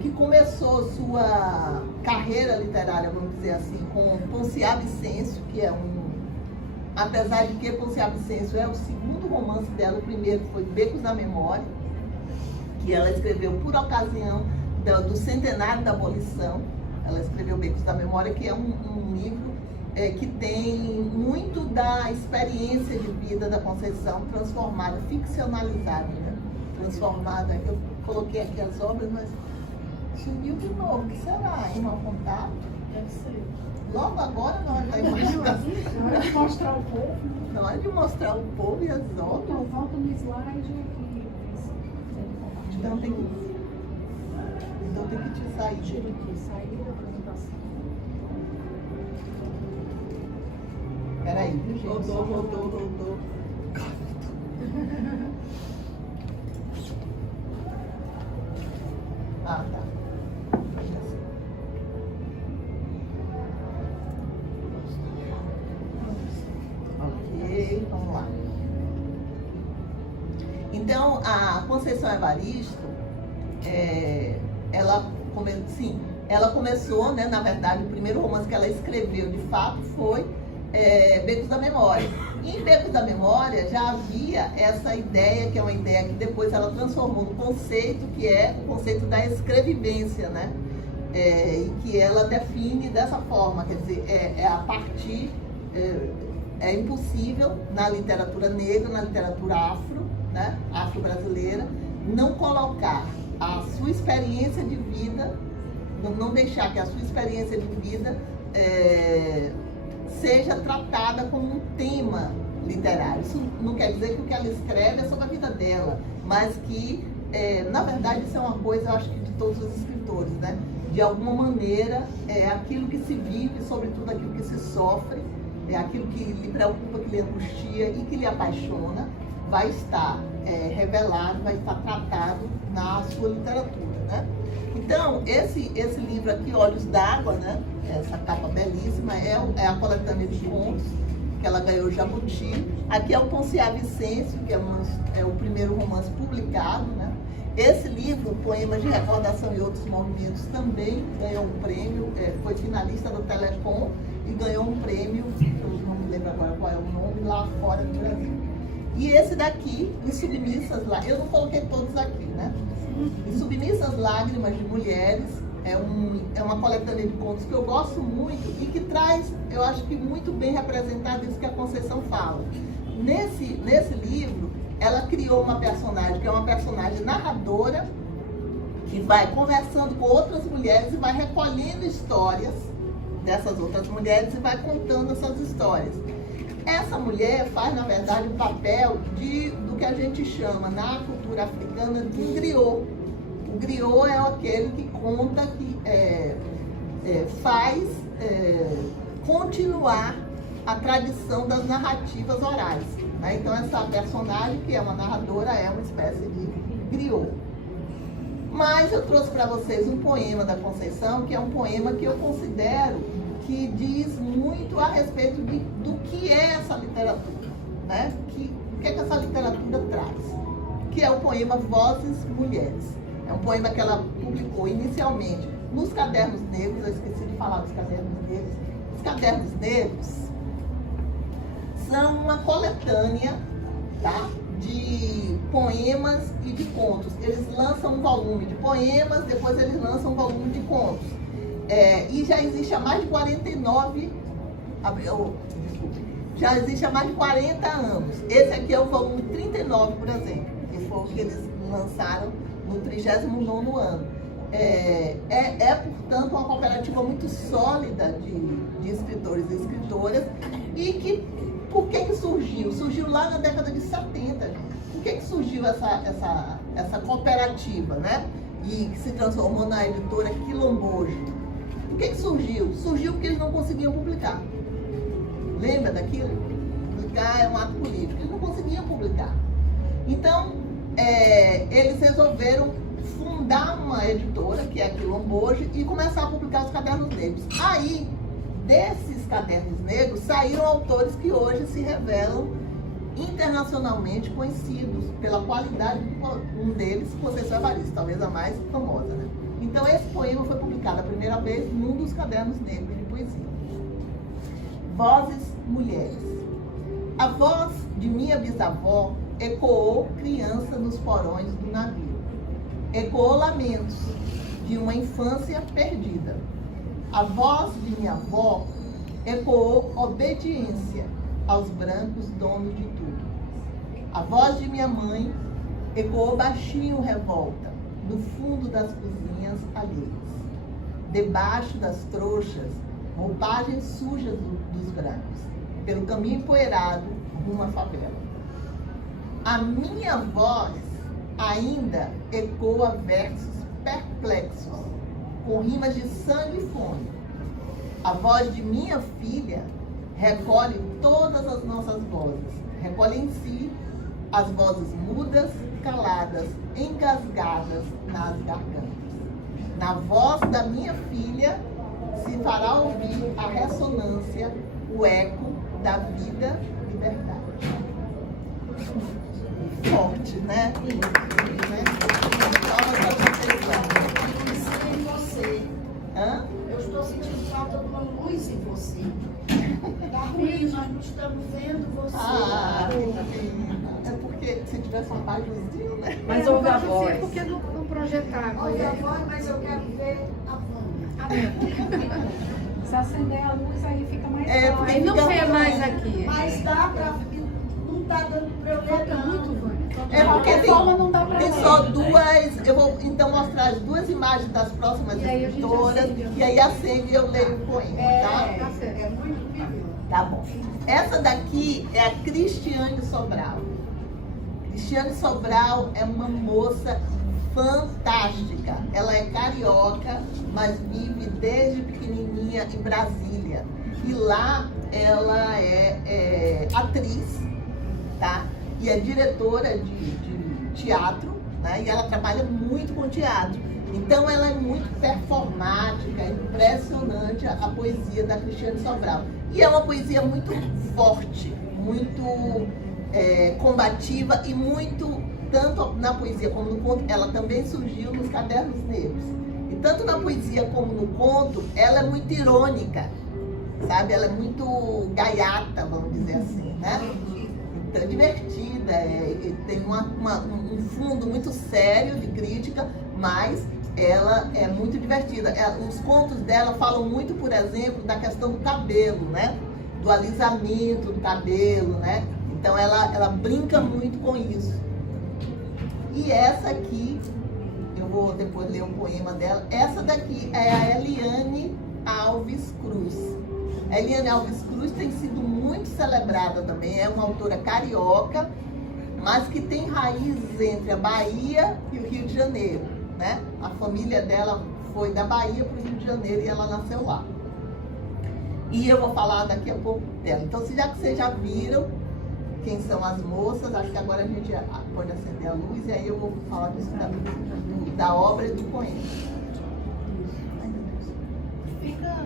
Que começou sua carreira literária, vamos dizer assim, com Ponciá Vicêncio, que é apesar de que Ponciá Vicêncio é o segundo romance dela, o primeiro foi Becos na Memória, que ela escreveu por ocasião do centenário da abolição. Ela escreveu Becos da Memória, que é um livro que tem muito da experiência de vida da Conceição transformada, ficcionalizada, né? Transformada. Eu coloquei aqui as obras, mas sumiu de novo. O que será? Irmão Contato? Deve ser. Logo agora, na hora da imaginação. Na hora de mostrar o povo. Na hora de mostrar o povo e as obras. Então, volta no slide aqui. Então tem que te sair. Tira aqui, sair da apresentação. Peraí, viu, gente? Rodou. Ah, tá. Ok, vamos lá. Então, a Conceição Evaristo, ela começou, né, na verdade, o primeiro romance que ela escreveu, de fato, foi Becos da Memória. E em Becos da Memória já havia essa ideia, que é uma ideia que depois ela transformou no conceito, que é o conceito da escrevivência, né? E que ela define dessa forma, quer dizer, é impossível na literatura negra, na literatura afro, né, afro-brasileira, não colocar a sua experiência de vida, não deixar que a sua experiência de vida seja tratada como um tema literário. Isso não quer dizer que o que ela escreve é sobre a vida dela, mas que, na verdade, isso é uma coisa, eu acho que de todos os escritores, né? De alguma maneira, aquilo que se vive, sobretudo aquilo que se sofre, aquilo que lhe preocupa, que lhe angustia e que lhe apaixona, vai estar revelado, vai estar tratado na sua literatura, né? Então, esse livro aqui, Olhos d'Água, né? Essa capa belíssima, é a coletânea de contos que ela ganhou Jabuti. Aqui é o Ponciá Vicêncio, que é o primeiro romance publicado, né? Esse livro, Poemas de Recordação e Outros Movimentos, também ganhou um prêmio, foi finalista do Telecom e ganhou um prêmio, eu não me lembro agora qual é o nome, lá fora do Brasil. E esse daqui, Em Submissas Lágrimas, eu não coloquei todos aqui, né? Em Submissas Lágrimas de Mulheres, é uma coletânea de contos que eu gosto muito e que traz, eu acho que muito bem representado isso que a Conceição fala. Nesse livro, ela criou uma personagem, que é uma personagem narradora, que vai conversando com outras mulheres e vai recolhendo histórias dessas outras mulheres e vai contando essas histórias. Essa mulher faz, na verdade, o papel do que a gente chama, na cultura africana, de um griot. O griot é aquele que conta, que faz continuar a tradição das narrativas orais, né? Então, essa personagem, que é uma narradora, é uma espécie de griot. Mas eu trouxe para vocês um poema da Conceição, que é um poema que eu considero que diz muito a respeito do que é essa literatura, né? O que é que essa literatura traz? Que é o poema Vozes Mulheres. É um poema que ela publicou inicialmente nos Cadernos Negros. Eu esqueci de falar dos Cadernos Negros. Os Cadernos Negros são uma coletânea, tá, de poemas e de contos. Eles lançam um volume de poemas, depois eles lançam um volume de contos. E já existe há mais de já existe há mais de 40 anos. Esse aqui é o volume 39, por exemplo, que foi o que eles lançaram no 39º ano. Portanto, uma cooperativa muito sólida de escritores e escritoras. E que, por que surgiu? Surgiu lá na década de 70, gente. Por que surgiu essa cooperativa, né? E que se transformou na editora Quilombojo? Por que surgiu? Surgiu porque eles não conseguiam publicar. Lembra daquilo? Publicar é um ato político. Eles não conseguiam publicar. Então, eles resolveram fundar uma editora, que é a Quilombojo, e começar a publicar os Cadernos Negros. Aí, desses Cadernos Negros, saíram autores que hoje se revelam internacionalmente conhecidos pela qualidade. Um deles, Conceição Evaristo, talvez a mais famosa, né? Então, esse poema foi publicado a primeira vez num dos Cadernos Negros de poesia. Vozes Mulheres. A voz de minha bisavó ecoou criança nos porões do navio. Ecoou lamentos de uma infância perdida. A voz de minha avó ecoou obediência aos brancos donos de tudo. A voz de minha mãe ecoou baixinho revolta, do fundo das cozinhas alheias. Debaixo das trouxas, roupagens sujas dos brancos, pelo caminho empoeirado rumo à favela. A minha voz ainda ecoa versos perplexos, com rimas de sangue e fome. A voz de minha filha recolhe todas as nossas vozes, recolhe em si as vozes mudas, caladas, engasgadas nas gargantas. Na voz da minha filha se fará ouvir a ressonância, o eco da vida e liberdade. Forte, né? Pensei em você. Hã? Eu estou sentindo falta de uma luz em você. Tá ruim, nós não estamos vendo você. Ah, é porque se tivesse uma paz luzinha, né? Mas ouve a voz. Porque não projetava. Olha a voz, mas eu quero ver a Vânia. Se acender a luz, aí fica mais É, claro. porque Aí não fica vê ruim. mais aqui. Mas dá pra. Não tá dando pra eu ler, Falta muito, não. Vânia. É porque forma não dá pra tem ler. só duas. Eu vou então mostrar as duas imagens das próximas E aí a gente escritoras. acende. E aí acende e eu leio o poema, tá? Tá certo. É muito vivo. Tá bom. Essa daqui é a Cristiane Sobral. Cristiane Sobral é uma moça fantástica. Ela é carioca, mas vive desde pequenininha em Brasília. E lá ela é atriz, tá? E é diretora de teatro, né? E ela trabalha muito com teatro. Então ela é muito performática, impressionante a poesia da Cristiane Sobral. E é uma poesia muito forte, muito combativa e muito, tanto na poesia como no conto, ela também surgiu nos Cadernos Negros. E tanto na poesia como no conto, ela é muito irônica, sabe? Ela é muito gaiata, vamos dizer assim, né? Então, divertida, tem um fundo muito sério de crítica, mas ela é muito divertida. Os contos dela falam muito, por exemplo, da questão do cabelo, né? Do alisamento do cabelo, né? Então ela brinca muito com isso. E essa aqui, eu vou depois ler um poema dela. Essa daqui é a Eliane Alves Cruz. A Eliane Alves Cruz tem sido muito celebrada também, é uma autora carioca, mas que tem raízes entre a Bahia e o Rio de Janeiro, né? A família dela foi da Bahia para o Rio de Janeiro e ela nasceu lá. E eu vou falar daqui a pouco dela. Então, já que vocês já viram quem são as moças, acho que agora a gente pode acender a luz e aí eu vou falar disso da obra e do poema. Fica.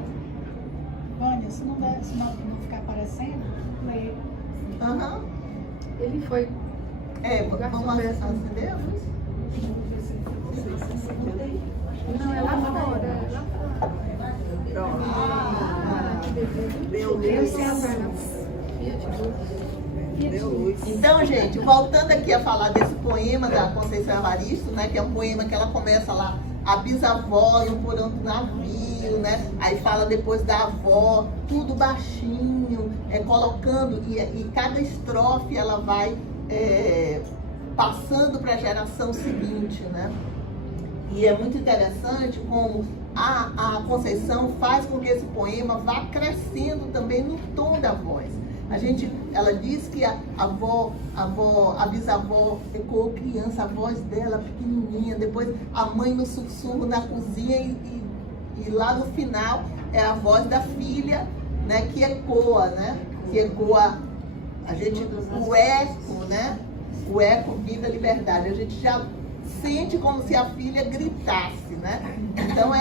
Vânia, se não ficar aparecendo, lê. Aham. Ele foi. Vamos acender a luz? Não, é lá fora. É lá Deu luz. Deu luz. Então, gente, voltando aqui a falar desse poema da Conceição Evaristo, né, que é um poema que ela começa lá, a bisavó no porão do navio, né, aí fala depois da avó, tudo baixinho, colocando, e cada estrofe ela vai passando para a geração seguinte, né. E é muito interessante como a Conceição faz com que esse poema vá crescendo também no tom da voz. Ela diz que a bisavó ecoou criança, a voz dela pequenininha, depois a mãe no sussurro na cozinha e lá no final é a voz da filha, né, que ecoa, né? Que ecoa o eco, né? O eco, vida, liberdade. A gente já sente como se a filha gritasse, né? Então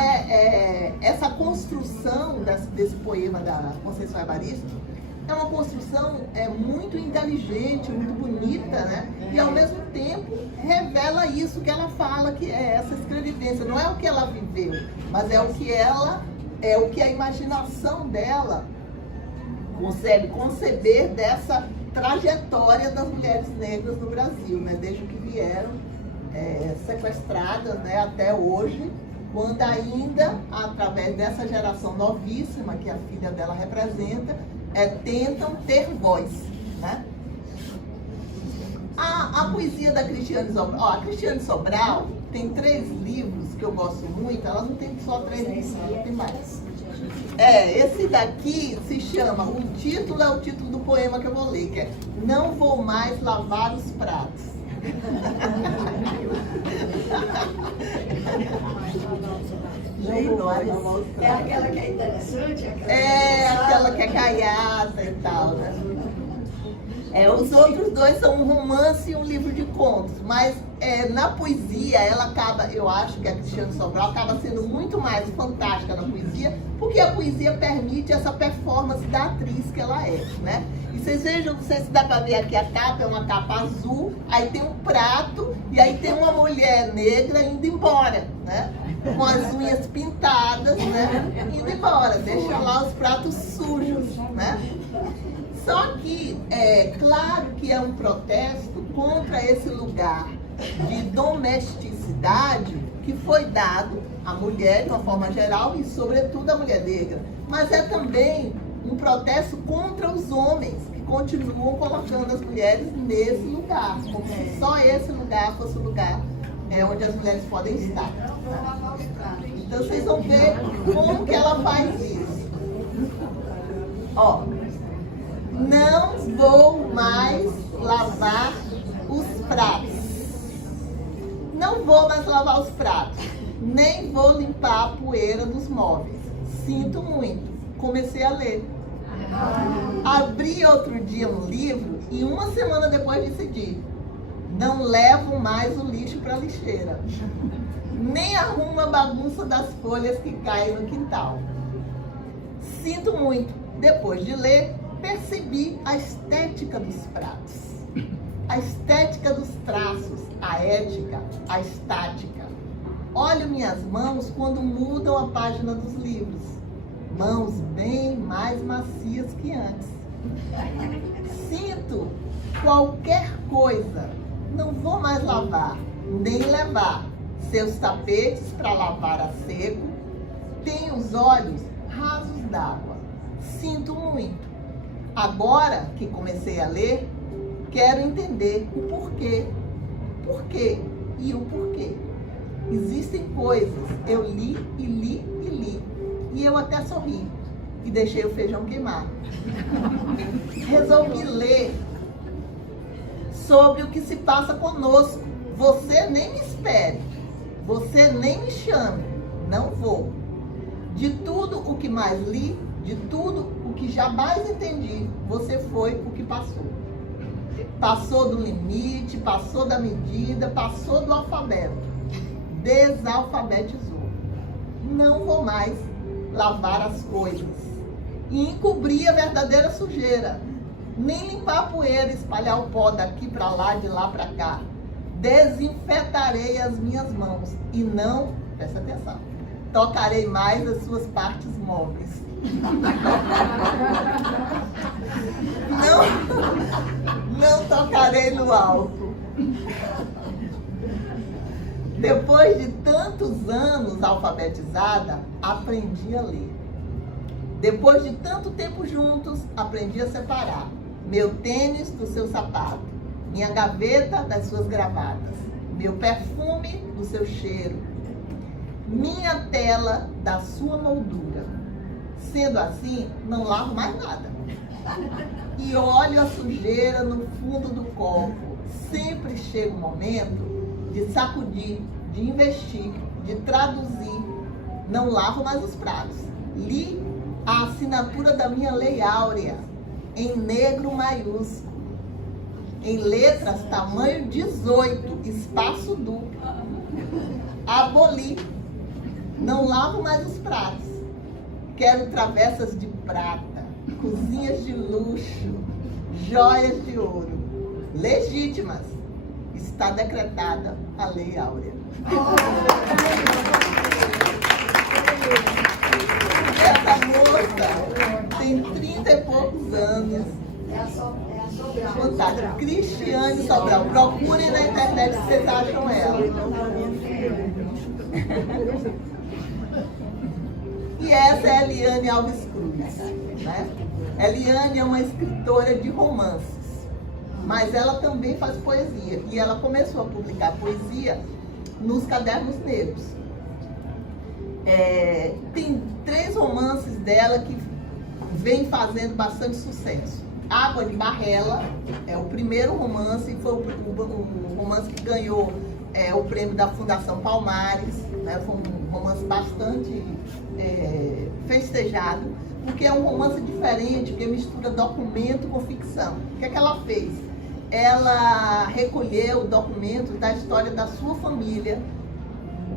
essa construção desse poema da Conceição Evaristo é uma construção muito inteligente, muito bonita, né? E ao mesmo tempo revela isso que ela fala, que é essa escrevivência. Não é o que ela viveu, mas é o que a imaginação dela consegue conceber dessa trajetória das mulheres negras no Brasil, né? Desde que vieram sequestradas, né, até hoje, quando ainda, através dessa geração novíssima que a filha dela representa, tentam ter voz, né? A poesia da Cristiane Sobral, a Cristiane Sobral tem 3 livros que eu gosto muito, ela não tem só 3 livros, ela tem mais. Esse daqui se chama, o título é o título do poema que eu vou ler, que é Não Vou Mais Lavar os Pratos. É aquela que é interessante? Aquela que é caiata e tal, né? Os outros 2 são um romance e um livro de contos, mas na poesia ela acaba, eu acho que a Cristiane Sobral acaba sendo muito mais fantástica na poesia, porque a poesia permite essa performance da atriz que ela é, né? E vocês vejam, não sei se dá pra ver aqui a capa, é uma capa azul, aí tem um prato e aí tem uma mulher negra indo embora, né? Com as unhas pintadas, né? Indo embora, deixa lá os pratos sujos, né? Só que claro que é um protesto contra esse lugar de domesticidade que foi dado à mulher de uma forma geral e sobretudo à mulher negra. Mas é também um protesto contra os homens que continuam colocando as mulheres nesse lugar, como se só esse lugar fosse o lugar onde as mulheres podem estar. Então vocês vão ver como que ela faz isso. Ó. Não vou mais lavar os pratos. Não vou mais lavar os pratos. Nem vou limpar a poeira dos móveis. Sinto muito. Comecei a ler. Abri outro dia um livro e uma semana depois decidi. Não levo mais o lixo para a lixeira. Nem arrumo a bagunça das folhas que caem no quintal. Sinto muito. Depois de ler, percebi a estética dos pratos, a estética dos traços, a ética, a estática. Olho minhas mãos quando mudam a página dos livros, mãos bem mais macias que antes. Sinto qualquer coisa, não vou mais lavar, nem levar seus tapetes para lavar a seco. Tenho os olhos rasos d'água, sinto muito. Agora que comecei a ler, quero entender o porquê. Por quê e o porquê. Existem coisas, eu li e li e li. E eu até sorri e deixei o feijão queimar. Resolvi ler sobre o que se passa conosco. Você nem me espere, você nem me chame, não vou. De tudo o que mais li, de tudo o que jamais entendi, você foi o que passou. Passou do limite, passou da medida, passou do alfabeto. Desalfabetizou. Não vou mais lavar as coisas e encobrir a verdadeira sujeira. Nem limpar a poeira, espalhar o pó daqui para lá, de lá para cá. Desinfetarei as minhas mãos e não, presta atenção, tocarei mais as suas partes móveis. Não tocarei no alto. Depois de tantos anos alfabetizada, aprendi a ler. Depois de tanto tempo juntos, aprendi a separar meu tênis do seu sapato, minha gaveta das suas gravatas, meu perfume do seu cheiro, minha tela da sua moldura. Sendo assim, não lavo mais nada. E olho a sujeira no fundo do copo. Sempre chega o momento de sacudir, de investir, de traduzir. Não lavo mais os pratos. Li a assinatura da minha lei áurea, em negro maiúsculo, em letras tamanho 18, espaço duplo. Aboli. Não lavo mais os pratos. Quero travessas de prata, cozinhas de luxo, joias de ouro, legítimas. Está decretada a lei áurea. Essa moça tem 30 e poucos anos. É a Sobral. Fantástica. Cristiane Sobral. Procurem na internet se vocês acham ela. E essa é a Eliane Alves Cruz, né? Eliane é uma escritora de romances, mas ela também faz poesia. E ela começou a publicar poesia nos Cadernos Negros. Tem 3 romances dela que vem fazendo bastante sucesso. Água de Barrela é o primeiro romance, e foi o romance que ganhou o prêmio da Fundação Palmares, né? Foi um romance bastante festejado, porque é um romance diferente, porque mistura documento com ficção. O que é que ela fez? Ela recolheu documentos da história da sua família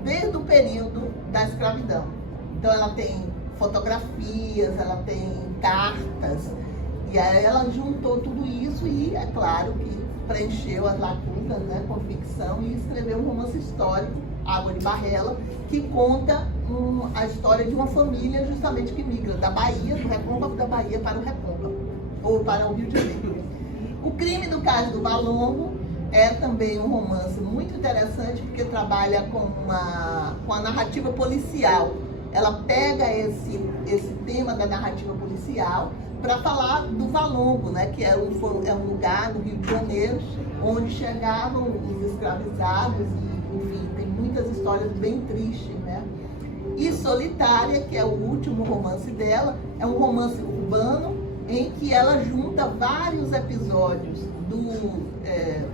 desde o período da escravidão. Então ela tem fotografias, ela tem cartas, e aí ela juntou tudo isso e, é claro, que preencheu as lacunas, né, com ficção e escreveu um romance histórico, Água de Barrela, que conta a história de uma família justamente que migra da Bahia, do recôncavo da Bahia para o recôncavo, ou para o Rio de Janeiro. O Crime do Cais do Valongo é também um romance muito interessante, porque trabalha com a narrativa policial. Ela pega esse tema da narrativa policial para falar do Valongo, né, que é um lugar no Rio de Janeiro onde chegavam os escravizados e, enfim, tem muitas histórias bem tristes, né? E Solitária, que é o último romance dela, é um romance urbano em que ela junta vários episódios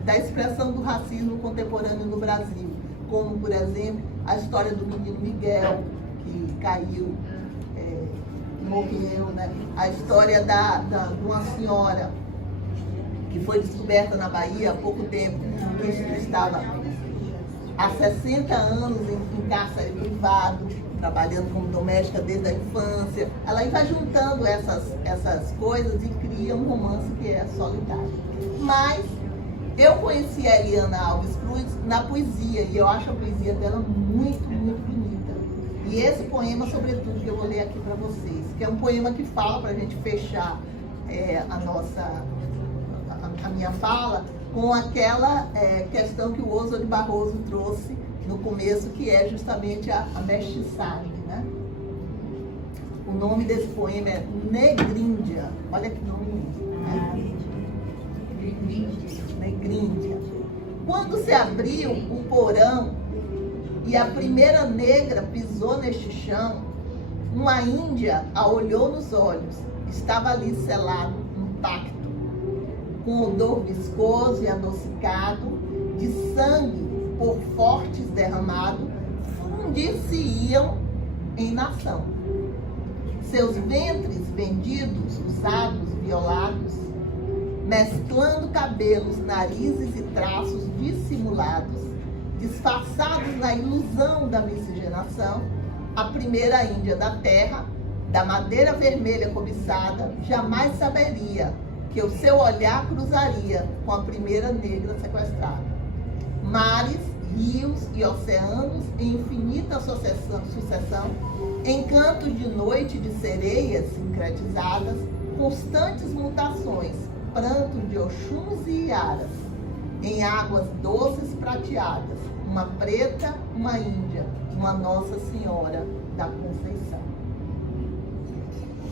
da expressão do racismo contemporâneo no Brasil, como, por exemplo, a história do menino Miguel, que caiu, morreu, né? A história de uma senhora que foi descoberta na Bahia há pouco tempo, que estava há 60 anos em cárcere privado, trabalhando como doméstica desde a infância. Ela vai juntando essas coisas e cria um romance que é Solitário. Mas eu conheci a Eliane Alves Cruz na poesia, e eu acho a poesia dela muito, muito bonita. E esse poema, sobretudo, que eu vou ler aqui para vocês, que é um poema que fala, para a gente fechar a minha fala, com aquela questão que o Oswald Barroso trouxe no começo, que é justamente a mestiçagem, né? O nome desse poema é Negríndia. Olha que nome lindo. Negríndia. Quando se abriu o porão e a primeira negra pisou neste chão, uma índia a olhou nos olhos. Estava ali selado um pacto, com odor viscoso e adocicado, de sangue por fortes derramado, fundir-se-iam em nação. Seus ventres vendidos, usados, violados, mesclando cabelos, narizes e traços dissimulados, disfarçados na ilusão da miscigenação, a primeira índia da terra, da madeira vermelha cobiçada, jamais saberia que o seu olhar cruzaria com a primeira negra sequestrada. Mares, rios e oceanos em infinita sucessão, encantos de noite de sereias sincretizadas, constantes mutações, prantos de Oxuns e Iaras, em águas doces prateadas, uma preta, uma índia, uma Nossa Senhora da Conceição.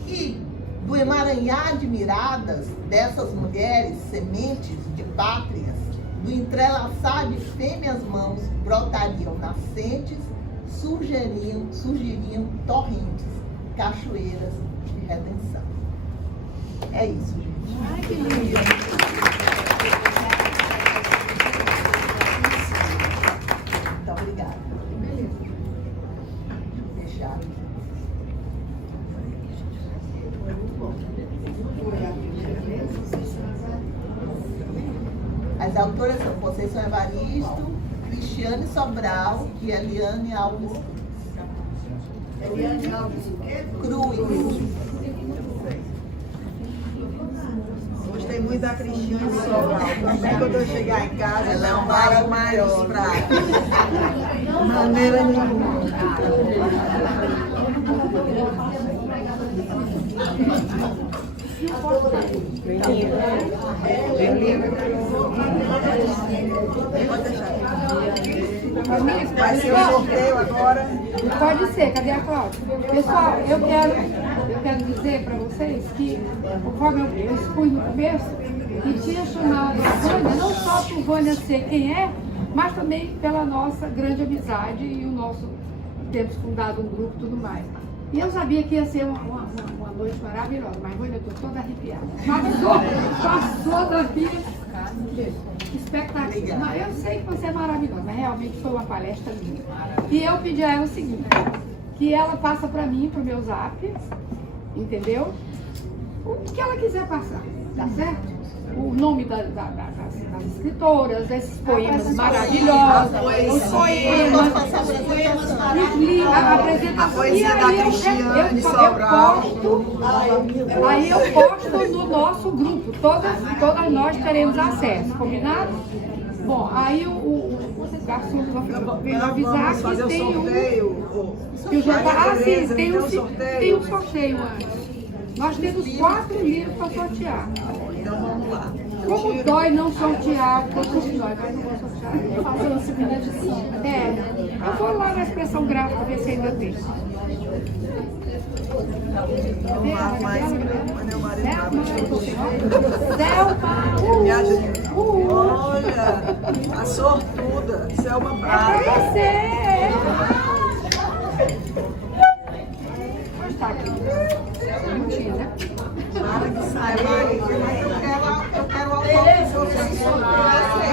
E do emaranhar de miradas dessas mulheres, sementes de pátrias, do entrelaçar de fêmeas mãos, brotariam nascentes, surgiriam torrentes, cachoeiras de redenção. É isso, gente. Ai, que lindo! Muito obrigada. Beleza. Deixar aqui. As autoras são Conceição Evaristo, Cristiane Sobral e Eliane Alves Cruz. Gostei muito da Cristiane Sobral. Também quando eu chegar em casa, ela é um vaso mais pra maneira nenhuma. Pode deixar. Vai ser o sorteio agora. Pode ser, cadê a Cláudia? Pessoal, eu quero dizer para vocês que, conforme eu expus no começo, que tinha chamado a Vânia, não só por Vânia ser quem é, mas também pela nossa grande amizade e o nosso, temos fundado um grupo e tudo mais. E eu sabia que ia ser uma noite maravilhosa, mas Vânia, eu estou toda arrepiada. Passou da minha expectativa. Não, eu sei que você é maravilhosa, mas realmente foi uma palestra linda. E eu pedi a ela o seguinte, que ela passa para mim, pro meu zap, entendeu? O que ela quiser passar, tá certo? O nome das escritoras, esses poemas maravilhosos, os poemas, a apresentação. A poesia da Cristiane Sobral. Aí eu posto no nosso grupo, todas nós teremos acesso, combinado? Bom, aí o garçom veio avisar que tem tem um sorteio antes. Nós temos 4 livros para sortear. Então vamos lá. Como dói não sortear, todos dói, mas não vou sortear. Fazer uma segunda edição. Eu vou lá na expressão gráfica ver se ainda tem. Vamos lá, mais meu marido Selma! me ajuda. Olha, a sortuda, Selma Pra Prata. você! Tá aqui. Bonitinho, né? Para que saia. Eu quero autógrafo.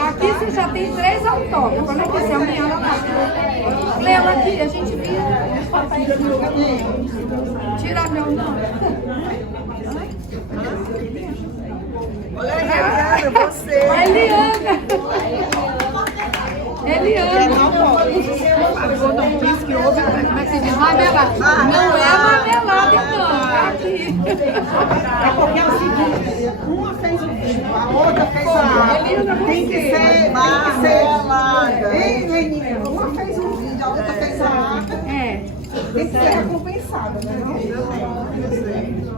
Aqui você já tem 3 autógrafos. Olha aqui, se amanhã ela tá. Leu aqui, a gente viu. Tira meu nome. Olha aí, Eliana, você. Eliana! Não disse que houve, como é que se diz? Marmelada. Não é marmelada, não. Tá aqui. É porque é o seguinte, uma fez o vídeo, a outra fez a arte. Tem que ser marmelada. Ei, menina, uma fez o vídeo, a outra fez a arte. É. Tem que ser recompensada, né? Eu sei.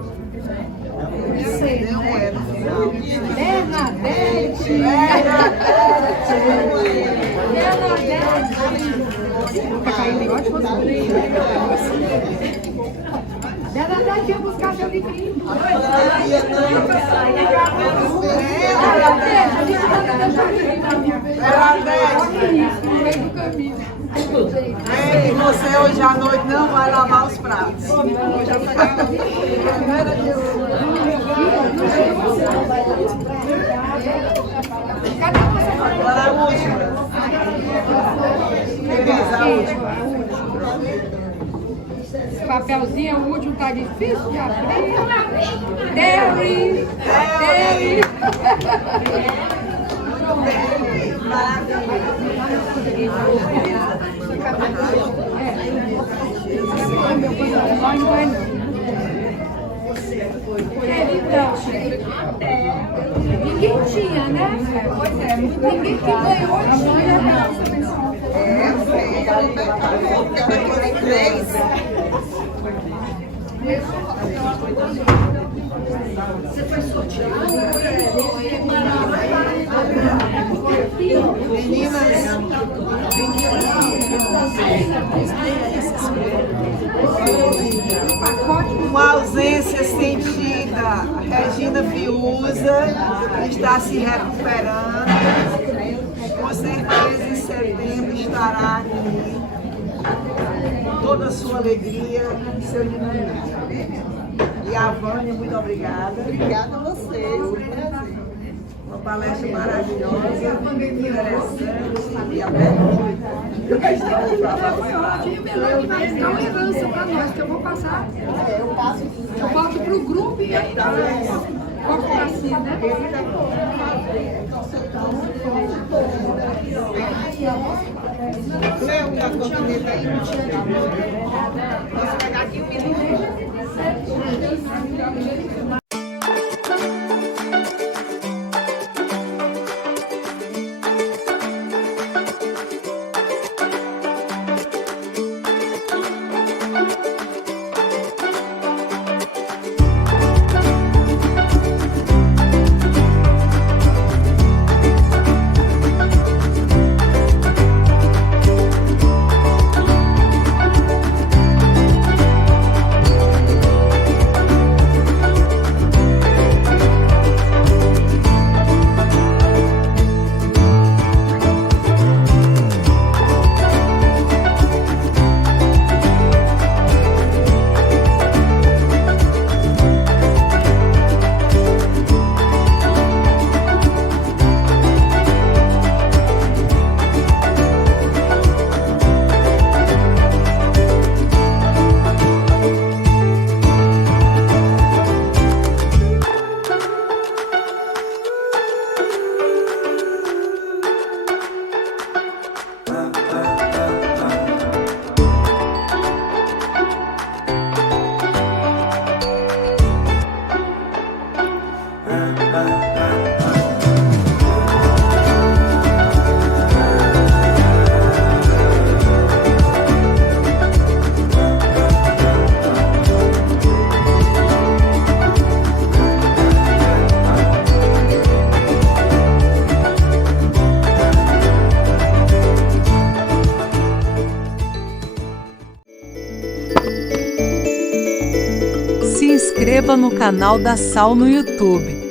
Deu um no final. Bernadette! Tá caindo igual de você. Bernadette ia buscar seu livrinho. Bernadette, a gente vai deixar o livrinho pra mim. Bernadette! No meio do caminho. Ei, você hoje à noite não vai lavar os pratos. Cadê você? Agora a última. Esse papelzinho é o último, tá difícil de abrir. Terry! Ninguém tinha, né? Pois é, ninguém que ganhou tinha. Eu sei, ela tem 3. Você foi sorteado? Meninas, uma ausência sentida. Regina Fiuza está se recuperando. Com certeza em setembro estará aqui. Toda a sua alegria e seu dinamismo. E a Vânia, muito obrigada. Obrigada a vocês. Uma palestra maravilhosa, interessante e aberta. Mas dá uma herança para nós, que eu vou passar. Eu volto para o grupo e aí volto para si, né? Leu a continente aí? Posso pegar aqui um minuto? inscreva no canal da Sal no YouTube.